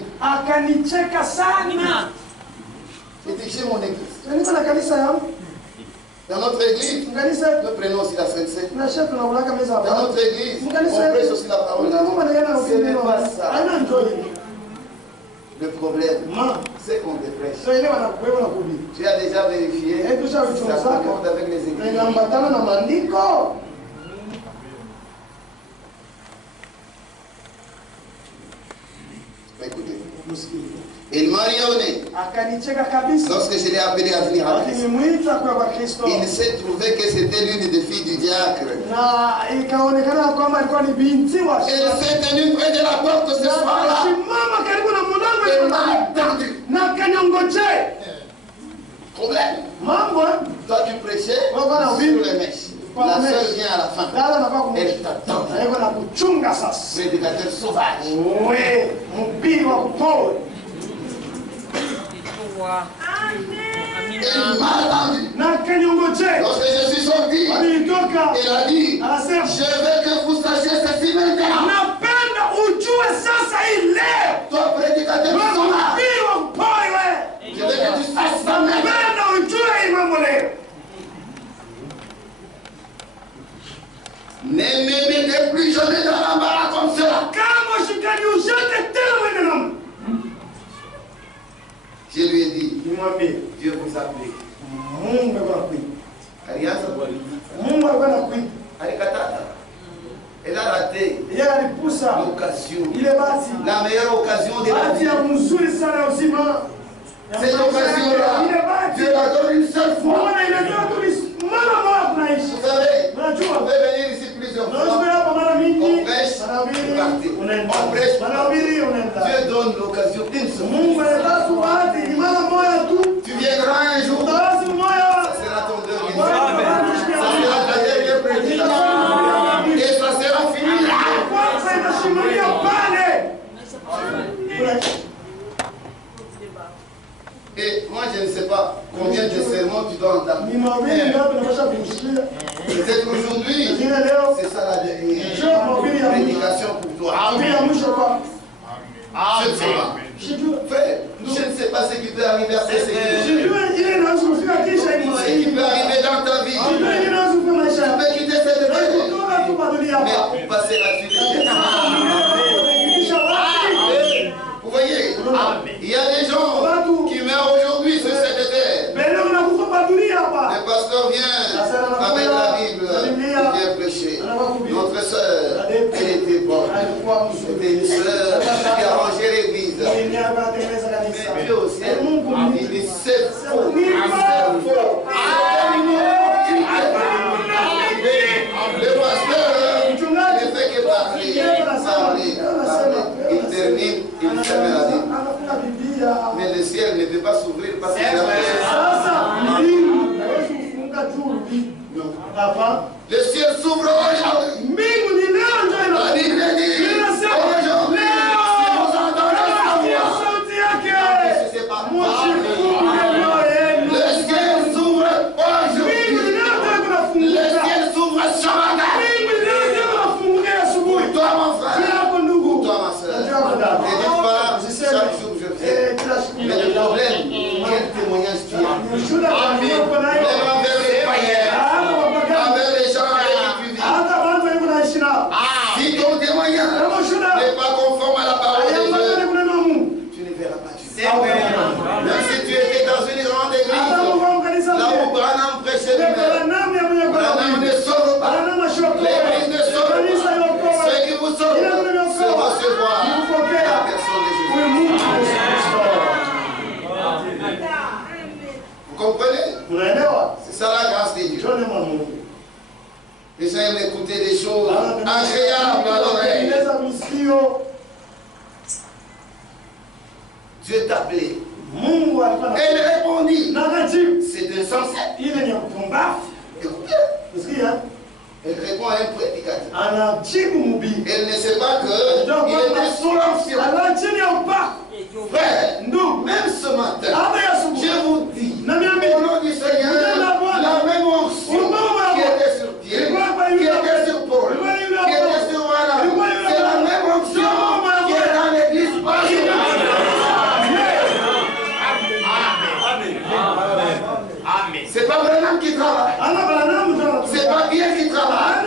J'étais chez mon église. Dans notre église, nous prenons aussi la Sainte-Seine. Dans notre église, on prêche aussi la parole. Ce n'est pas ça. Le problème, c'est qu'on te prêche. Tu as déjà vérifié si ça concorde avec les églises. Écoutez, il m'a ri au nez. Lorsque je l'ai appelé à venir à Christ, il s'est trouvé que c'était l'une des filles du diacre. Elle s'est tenue près de la porte ce soir-là. Elle m'a attendu. Problème. Toi tu prêchais sur les mèches. La sœur vient à la fin. Elle t'attend. Prédicateur sauvage. Elle m'a attendu. Lorsque je suis sorti, elle a dit, je veux que vous sachiez ceci maintenant. Toi prédicateur sauvage, je veux que tu saches ça maintenant. Ne me mettez plus jamais dans l'embarras comme cela. Je lui ai dit, Dieu vous a appelé. Elle a raté l'occasion. La meilleure occasion de la vie. Cette occasion-là, Dieu la donne une seule fois. Vous savez, on peut venir ici plusieurs fois. On prêche, on prêche. Dieu donne l'occasion une seule fois. Tu viendras un jour. Ça sera ton dernier. Ça sera ta dernière prédication. Et ça sera fini là. Et moi je ne sais pas combien de sermons tu dois entendre. Peut-être aujourd'hui, c'est ça la dernière prédication pour toi. Je ne sais pas. Frère, je ne sais pas ce qui peut arriver après ce qui peut arriver dans ta vie. Tu peux quitter cette vie, mais tu passeras sur les pieds. Vous voyez, il y a des gens qui meurent aujourd'hui sur cette terre. Le pasteur vient avec la Bible, il vient prêcher. Notre soeur, elle était bonne. C'était une soeur qui a rangé l'église. Mais Dieu au ciel, il dit c'est faux. Le pasteur pas s'ouvrir parce que le ciel s'ouvre aujourd'hui. Mais le problème, quel témoignage tu as? Même envers les païens, envers les gens avec qui tu vis. Si ton témoignage n'est pas conforme à la parole de Dieu, tu ne verras pas Dieu. Même si tu étais dans une grande église, là où Branham prêchait lui-même, Branham ne sauve pas. L'église ne sauve pas. Ceux qui vous sauvent, c'est recevoir la personne de Jésus. Vous comprenez? C'est ça la grâce de Dieu. Les gens aiment écouter des choses agréables à l'oreille. Dieu t'a appelé. Et il répondit. C'est insensé. Écoutez. Elle répond à un prédicateur. Elle ne sait pas qu'il était sous l'onction. Frère, même ce matin, je vous dis, au nom du Seigneur, la même onction qui était sur Pierre, qui était sur Paul, qui était sur Anna, c'est la même onction qui est dans l'église. Amen. C'est pas Branham qui travaille. C'est pas Pierre qui travaille.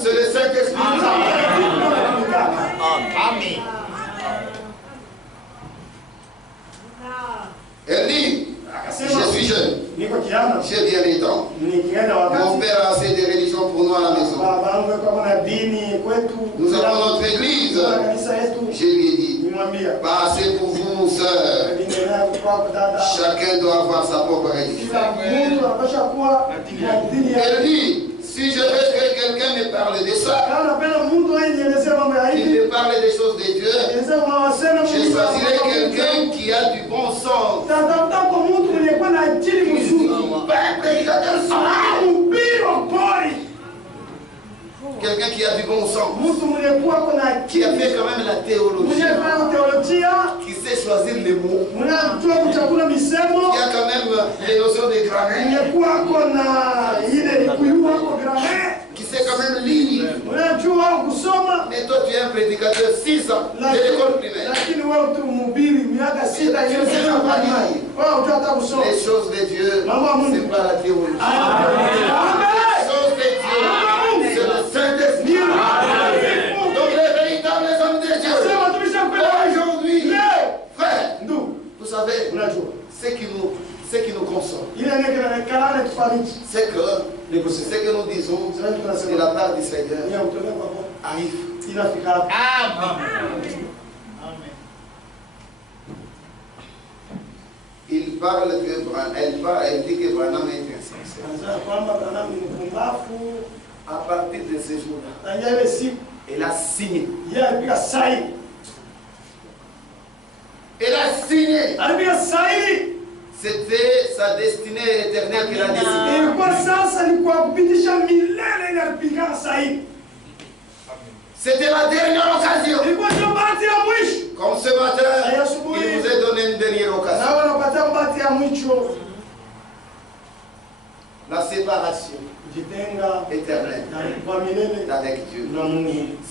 C'est le Saint-Esprit qui travaille. Amen. Elle dit, je suis jeune, j'ai bien les temps. Mon père a assez de religion pour nous à la maison. Nous avons notre église. Je lui ai dit, pas assez pour vous, sœurs. Chacun doit avoir sa propre religion. Elle dit, si je veux que quelqu'un me parle de ça, qu'il me parle des choses de Dieu, je choisirai quelqu'un qui a du bon sens. Quelqu'un qui a du bon sens, qui a fait quand même la théologie, qui sait choisir les mots, qui a quand même les notions de grammaire, qui sait quand même lire. Mais toi tu es un prédicateur 6 ans de l'école primaire. Les choses de Dieu, c'est pas la théologie. Les choses de Dieu, c'est le Saint-Esprit. Donc les véritables hommes de Dieu, aujourd'hui, frère, vous savez, ce qui nous console, c'est que ce que nous disons de la part du Seigneur arrive. Amen. Elle dit que Branham est insensé. À partir de ce jour-là, elle a signé. Elle a signé. C'était sa destinée éternelle qu'elle a décidée. C'était la dernière occasion. Comme ce matin, il vous a donné une dernière occasion. La séparation éternelle avec Dieu.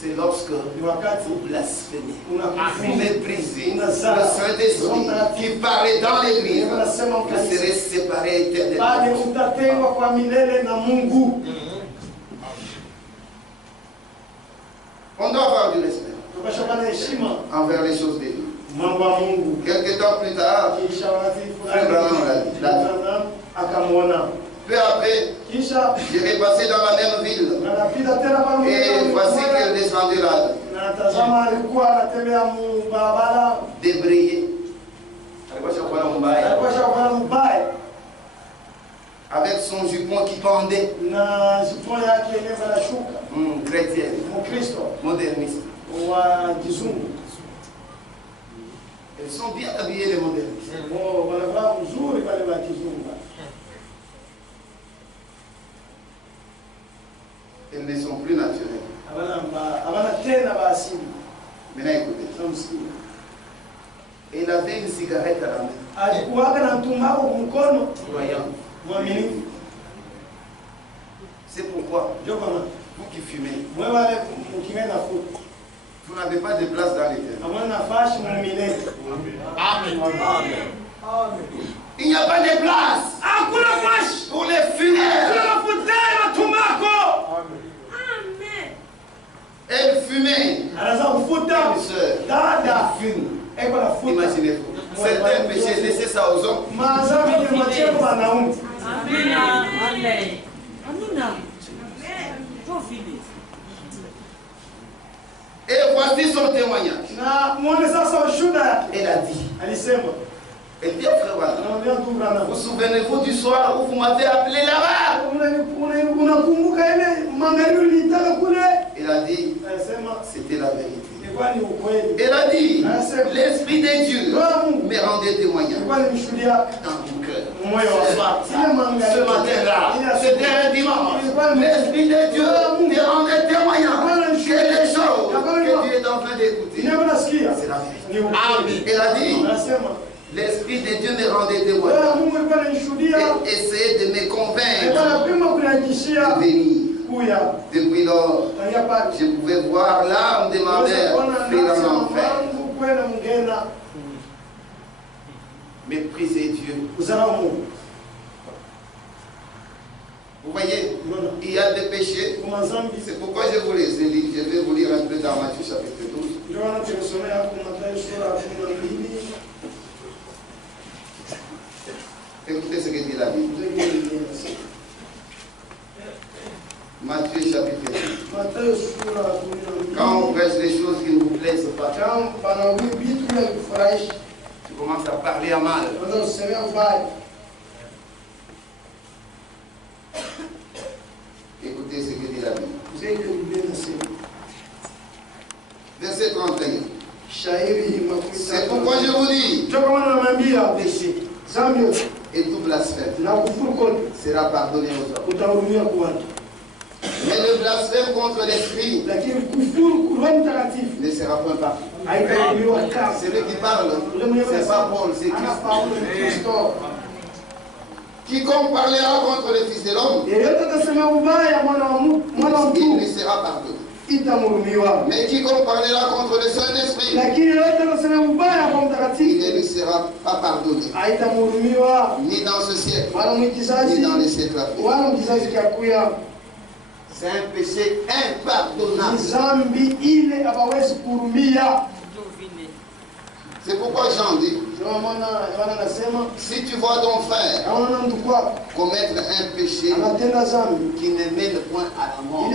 C'est lorsque vous blasphémez, vous méprisez le Saint-Esprit qui parlait dans l'église. Vous serez séparés éternellement. On doit avoir du respect envers les choses de Dieu. Quelques temps plus tard, Frère Branham l'a dit. Peu après, je vais passer dans la même ville. Et voici qu'elle descendait là. Débrayée. Avec son jupon qui pendait. Chrétienne. Moderniste. Elle Ils sont bien habillés, les modernistes. Elles ne sont plus naturelles. Maintenant, écoutez. Il avait une cigarette à la main. Voyant. C'est pourquoi, vous qui fumez, vous n'avez pas de place dans l'éternel. Amen. Il n'y a pas de place pour les funèbres. Elle fumait. Elle fume. Imaginez-vous. C'est un péché, laissez ça aux hommes. Et voici son témoignage. Elle a dit. Elle dit, frère, voilà. Vous souvenez-vous du soir où vous m'avez appelé là-bas? Elle a dit, c'était la vérité. Elle a dit, l'Esprit de Dieu me rendait témoignage dans mon cœur. Ce matin-là, c'était un dimanche. L'Esprit de Dieu me rendait témoignage que les choses que Dieu est en train d'écouter, c'est la vérité. Amen. Elle a dit, l'Esprit de Dieu me rendait témoignage et essayait de me convaincre de venir. Depuis lors, je pouvais voir l'âme de ma mère prise en enfer. Mépriser Dieu. Vous voyez, il y a des péchés. C'est pourquoi je vous les ai dit. Je vais vous lire un peu dans Matthieu chapitre 12. Écoutez ce que dit la Bible. Matthieu chapitre 12. Quand on prêche les choses qui ne vous plaisent pas, tu commences à parler à mal. Écoutez ce que dit la Bible. Verset 31. C'est pourquoi je vous dis, péché et tout blasphème sera pardonné aux hommes. Mais le blasphème contre l'Esprit ne sera point pardonné. Celui qui parle, c'est pas Paul, c'est Christ. Quiconque parlera contre le Fils de l'homme, il lui sera pardonné. Mais quiconque parlera contre le Saint-Esprit, il ne lui sera pas pardonné. Ni dans ce siècle, ni dans les siècles à venir. C'est un péché impardonnable. C'est pourquoi Jean dit, si tu vois ton frère commettre un péché qui ne mène point à la mort,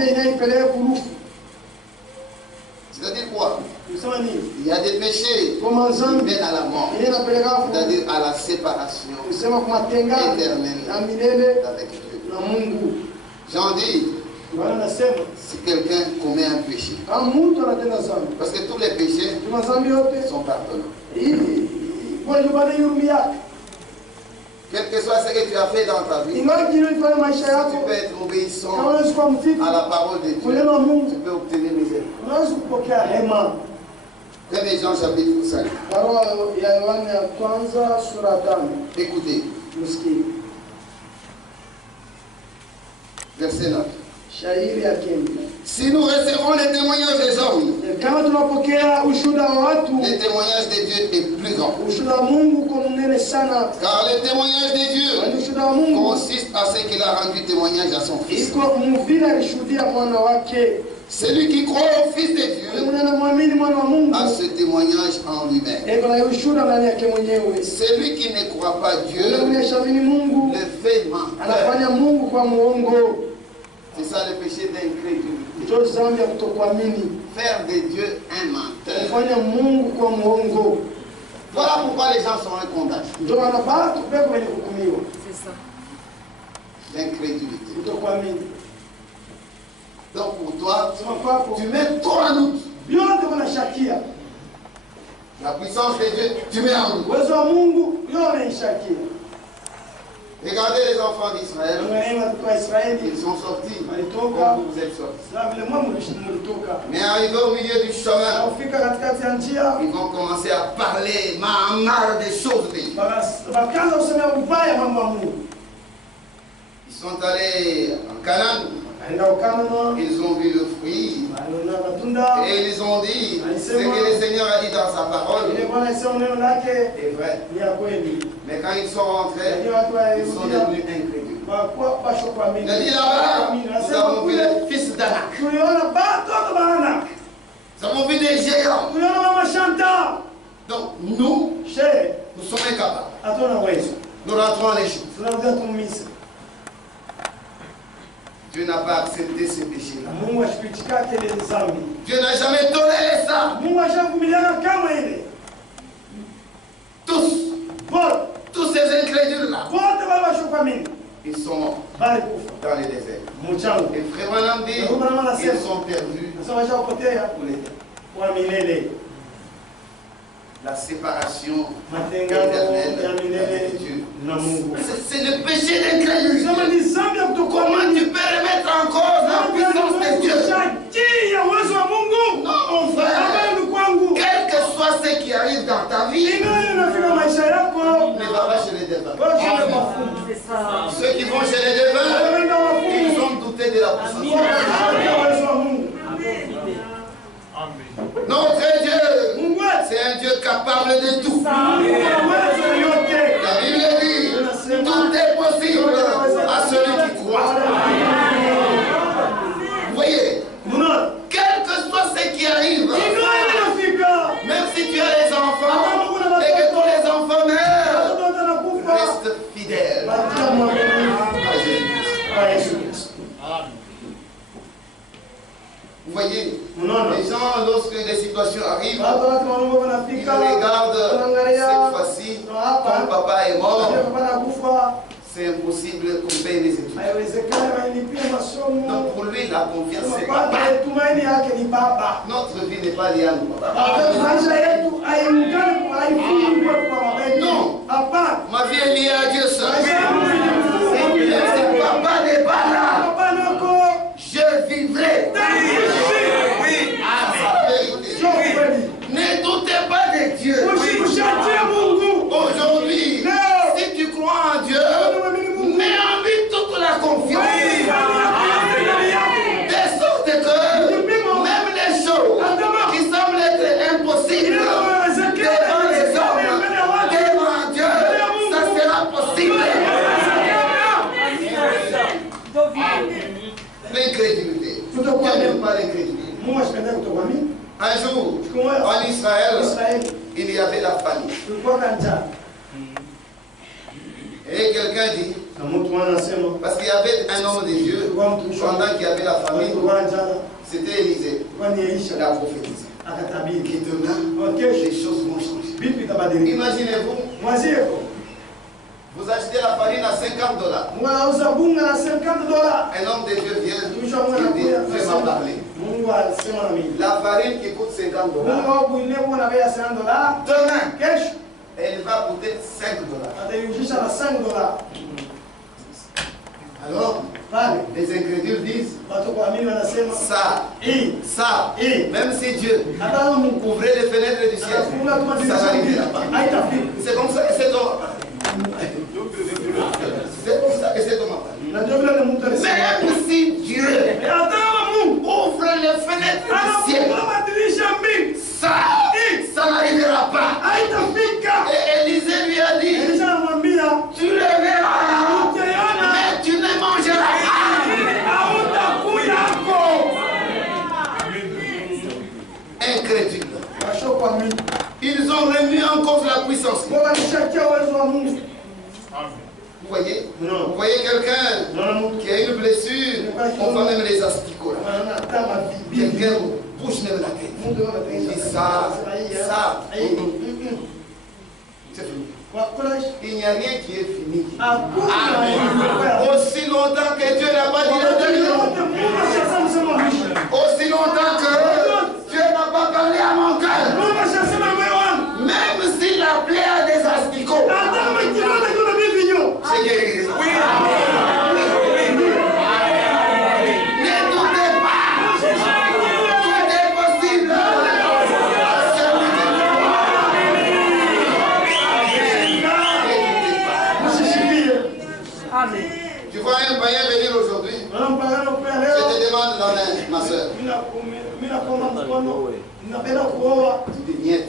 c'est-à-dire quoi? Il y a des péchés qui mènent à la mort, c'est-à-dire à la séparation éternelle avec Dieu. Jean dit, si quelqu'un commet un péché, parce que tous les péchés sont pardonnés. Quel que soit ce que tu as fait dans ta vie, si tu peux être obéissant à la parole de Dieu, tu peux obtenir miséricorde. 1 Jean chapitre 5. Écoutez. Verset 9. Si nous recevons les témoignages des hommes, le témoignage de Dieu est plus grand. Car le témoignage de Dieu consiste à ce qu'il a rendu témoignage à son Fils. Celui qui croit au Fils de Dieu a ce témoignage en lui-même. Celui qui ne croit pas Dieu le fait menteur. C'est ça le péché d'incrédulité. Faire de Dieu un menteur. Voilà pourquoi les gens sont condamnés. C'est ça. L'incrédulité. Donc pour toi, tu mets trop en doute. La puissance de Dieu, tu mets en nous. Regardez les enfants d'Israël. Ils sont sortis. Comme vous êtes sortis. Mais arrivé au milieu du chemin, ils vont commencer à parler marre des choses de Dieu. Ils sont allés en Canaan. Ils ont vu le fruit. Et ils ont dit ce que le Seigneur a dit dans sa parole est vrai. Mais quand ils sont rentrés, ils sont devenus incrédules. Il a dit là-bas, nous avons vu les fils d'Anak. Nous avons vu des géants. Donc nous sommes incapables. Nous rentrons en Égypte. Dieu n'a pas accepté ces péchés-là. Dieu n'a jamais toléré ça. Tous ces incrédules-là, ils sont morts dans les déserts. Et Frère Branham dit, ils sont perdus pour l'éternité. La séparation éternelle avec Dieu. C'est le péché d'incrédulité. Comment tu peux remettre en cause la puissance de Dieu? Non, mon frère. Quel que soit ce qui arrive dans ta vie, ne va pas chez les devins. Ceux qui vont chez les devins, ils ont douté de la puissance. Notre Dieu, c'est un Dieu capable de tout. La Bible dit, tout est possible à celui qui croit. Vous voyez, quel que soit ce qui arrive, même si tu as les enfants et que tous les enfants meurent, reste fidèle à Jésus. Vous voyez, les gens, lorsque des situations arrivent, ils regardent cette fois-ci, quand papa est mort, c'est impossible qu'on paye les études. Donc pour lui, la confiance, c'est papa. Notre vie n'est pas liée à nous. Non, ma vie est liée à Dieu seul. Si papa n'est pas là, je vivrai. Ne doutez pas de Dieu. Aujourd'hui, si tu crois en Dieu, mets en lui toute la confiance. De sorte que même les choses qui semblent être impossibles devant les hommes, devant Dieu, ça sera possible. L'incrédulité. Dieu n'aime pas l'incrédulité. Un jour, en Israël, il y avait la famine. Et quelqu'un dit, parce qu'il y avait un homme de Dieu, pendant qu'il y avait la famine, c'était Élisée, la prophétise, qui donna, les choses vont changer. Imaginez-vous, vous achetez la farine à $50. Un homme de Dieu vient, il dit, je m'en parler. La farine qui coûte $50, demain, elle va coûter $5. Alors, les incrédules disent, ça, même si Dieu ouvrait les fenêtres du ciel, ça n'arrivera pas. C'est comme ça que c'est homme. C'est comme ça que c'est homme. Même si Dieu ouvre les fenêtres du ciel, ça n'arrivera pas. Et Élisée lui a dit, tu le verras, mais tu ne mangeras pas. Incrédule. Ils ont remis en cause la puissance. Vous voyez? Vous voyez quelqu'un qui a une blessure, on va même les asticots. Quelqu'un bouge même la tête. Il dit ça. C'est fini. Il n'y a rien qui est fini. Amen. Aussi longtemps que Dieu n'a pas dit le dernier, aussi longtemps que Dieu n'a pas parlé à mon cœur, la plaie a des asticots. C'est guéri. Oui. Tu vois un païen venir aujourd'hui. Je te demande la main, ma soeur. Tu dis niet.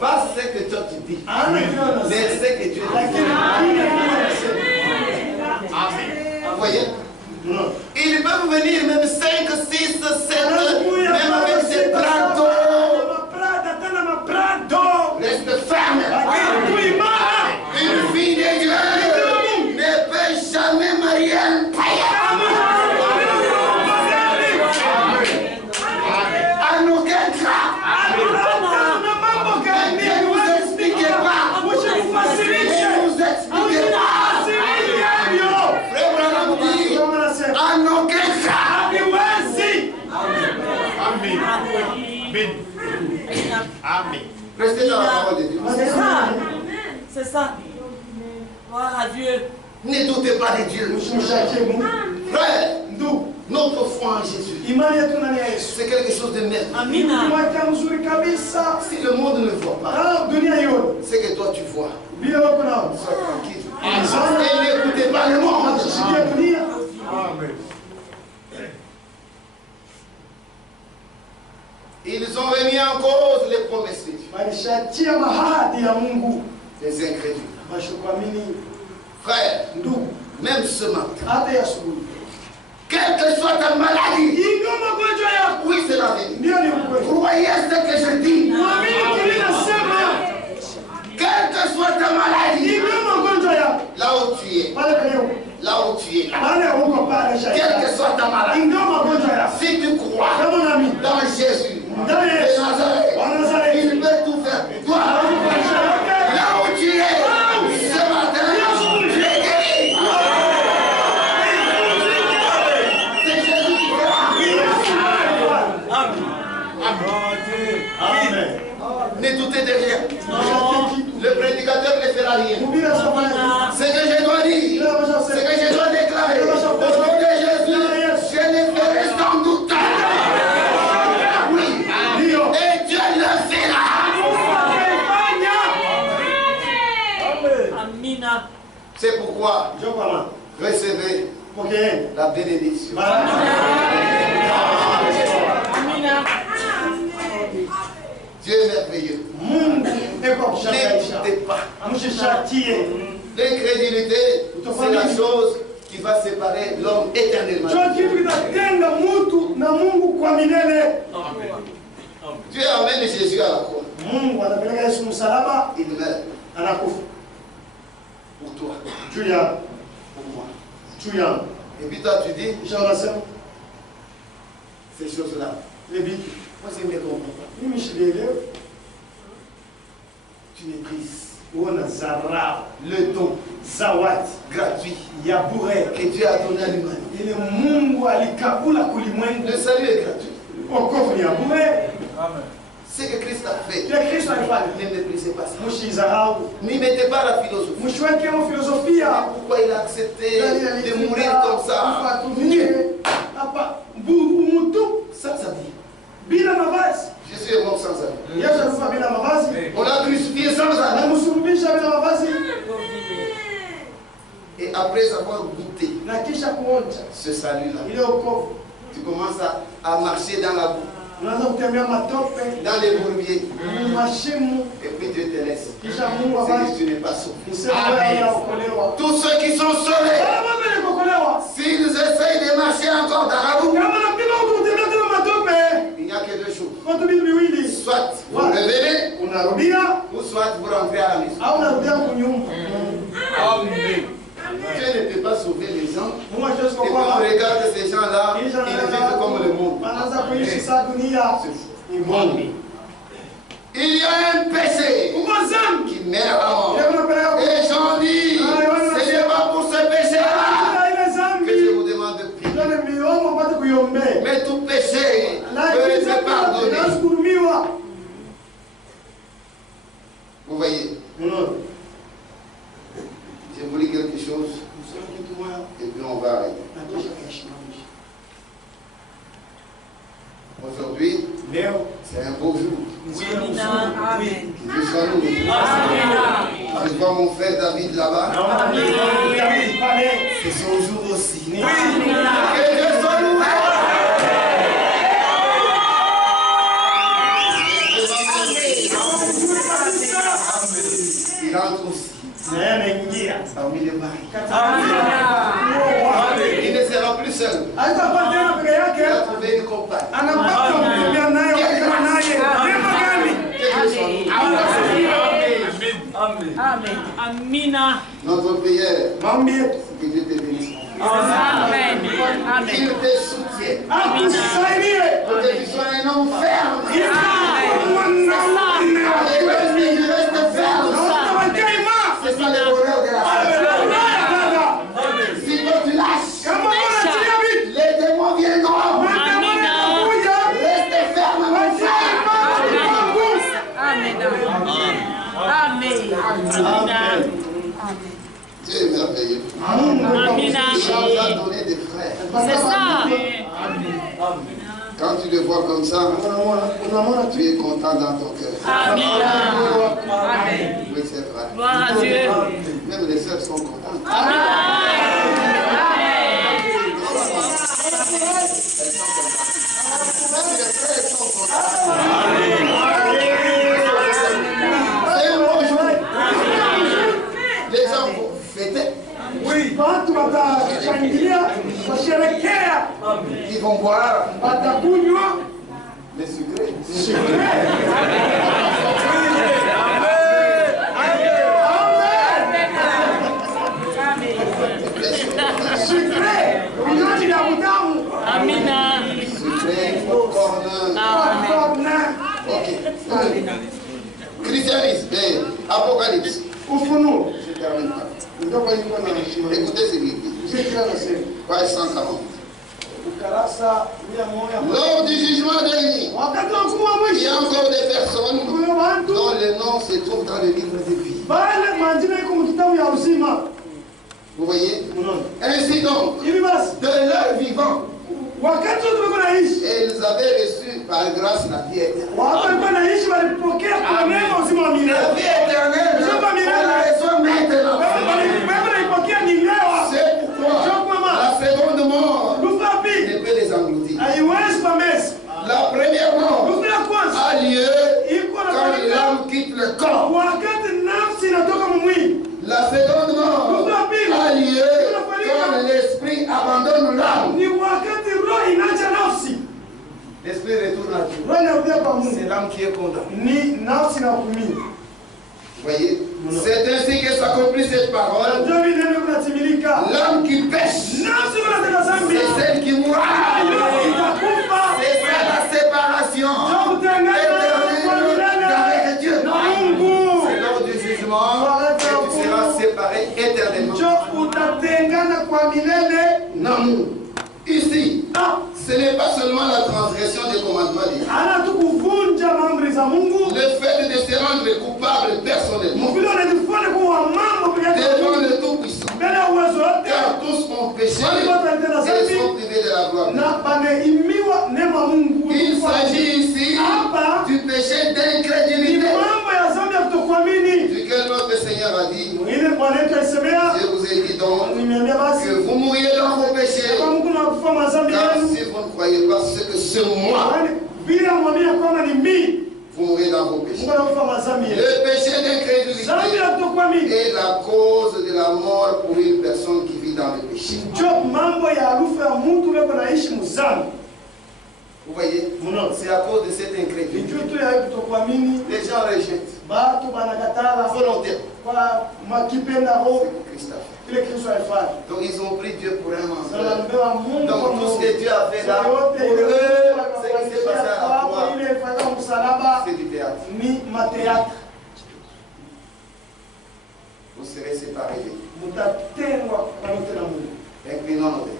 Pas ce que toi tu dis, mais ce que tu dis. Vous voyez? Ils peuvent venir même 5, 6, 7, même avec ses bras d'eau. Reste ferme. Une fille de Dieu ne peut jamais marier un païen. En aucun cas. Ne vous expliquez pas. Ne vous expliquez pas. Frère Branham dit, en aucun cas. Amen. Amen. Amen. Restez dans la parole de Dieu. C'est ça. C'est ça. Gloire à Dieu. Ne doutez pas de Dieu. Frère, notre foi en Jésus, c'est quelque chose de merveilleux. Amina. Si le monde ne voit pas, c'est que toi tu vois. Sois tranquille. Et n'écoutez pas le monde. Amen. Ils ont remis en cause les promesses de Dieu. Les incrédules. Frère, même ce matin, quelle que soit ta maladie, oui, c'est la vérité. Croyez ce que je dis. Quelle que soit ta maladie, là où tu es, là où tu es, quelle que soit ta maladie, si tu crois dans Jésus, de Nazareth, il peut tout faire pour toi. Là où tu es, ce matin, tu es guéri. C'est Jésus qui fera. Amen. Ne doutez de rien. Le prédicateur ne fera rien. Ce que je dois dire, ce que je dois déclarer, au nom de Jésus, je ne ferai sans doute. Oui. Et Dieu le fera. Amina. C'est pourquoi recevez la bénédiction. Amina. Dieu est merveilleux. N'écoutez pas. L'incrédulité, c'est la chose qui va séparer l'homme éternellement. Dieu amène Jésus à la croix. Il meurt. Pour toi. Pour moi. Et puis toi tu dis, ces choses-là. Moi je ne comprends pas. Tu méprises le don gratuit que Dieu a donné à l'humanité. Le salut est gratuit. Ce que Christ a fait, ne méprisez pas ça. N'y mettez pas la philosophie. Pourquoi il a accepté de mourir comme ça? Ça dit. Jésus est mort sans habit. On l'a crucifié sans habit. Et après avoir goûté ce salut-là, tu commences à marcher dans la boue, dans les bourbiers. Et puis Dieu te laisse. C'est que tu n'es pas sauvé. Tous ceux qui sont sauvés, s'ils essayent de marcher encore dans la boue, il n'y a que deux choses. Soit vous revenez, ou soit vous rentrez à la maison. Amen. Dieu ne peut pas sauver les gens. Et quand on regarde ces gens-là, ils vivent comme le monde. C'est fou. Il y a un péché qui mène à la mort. Et les gens disent, ce n'est pas pour ce péché-là que je vous demande de prier. Mais tout péché peut être pardonné. chose et puis on va arrêter. Aujourd'hui, c'est un beau jour. Amen. Dieu soit loué. Je vois mon frère David là-bas. C'est son jour aussi. Que Dieu soit loué. Il entre aussi parmi les maris. Il ne sera plus seul. Il a trouvé une compagne. Amen. Amina. Notre prière, que Dieu te bénisse. Amen. Amen. Qu'il te soutienne. Amina. Que tu sois un homme ferme. Et que tu restes ferme. C'est ça le bonheur de la fête. Si toi tu lâches, les démons viendront. Reste ferme, mon frère. Amen. Amen. Amen. Dieu est merveilleux. Amina. Il nous a donné des frères. C'est ça. Quand tu le vois comme ça, tu es content dans ton cœur. Amen. Amen. Oui, c'est vrai. Gloire à Dieu. Même les sœurs sont contentes. Amen. Les gens vont fêter. Ils vont boire les sucrés. Amina. Sucrés, popcorn. Ok. Christianisme, Apocalypse. Je termine pas. Écoutez ce qu'il dit. Page 140. Lors du jugement dernier, il y a encore des personnes dont les noms se trouvent dans le livre de vie. Vous voyez? Ainsi donc, de leur vivant, ils avaient reçu par grâce la vie éternelle. La vie éternelle, on la reçoit maintenant. C'est pourquoi la seconde mort ne peut les engloutir. La première mort a lieu quand l'âme quitte le corps. La seconde mort a lieu quand l'esprit abandonne l'âme. L'esprit retourne à Dieu. C'est l'âme qui est condamnée. Vous voyez? C'est ainsi que s'accomplit cette parole. L'âme qui pêche, c'est celle qui mourra. C'est ça la séparation éternelle avec Dieu. C'est lors du jugement que tu seras séparé éternellement. Non. Ici, ce n'est pas seulement la transgression des commandements de Dieu. Le fait de se rendre coupable personnellement devant le Tout-Puissant. Car tous ont péché et sont privés de la gloire. Il s'agit ici du péché d'incrédulité duquel notre Seigneur a dit: je vous ai dit donc que vous mourriez dans vos péchés, car si vous ne croyez pas ce que c'est moi, vous mourrez dans vos péchés. Le péché d'incrédulité est la cause de la mort pour une personne qui vit dans le péché. Vous voyez, c'est à cause de cette incrédulité. Les gens rejettent volontairement ce que Christ a fait. Donc ils ont pris Dieu pour un mensonge. Donc tout ce que Dieu a fait là, pour eux, ce qui s'est passé à la croix, c'est du théâtre. Vous serez séparés de Dieu. Inclinons nos têtes.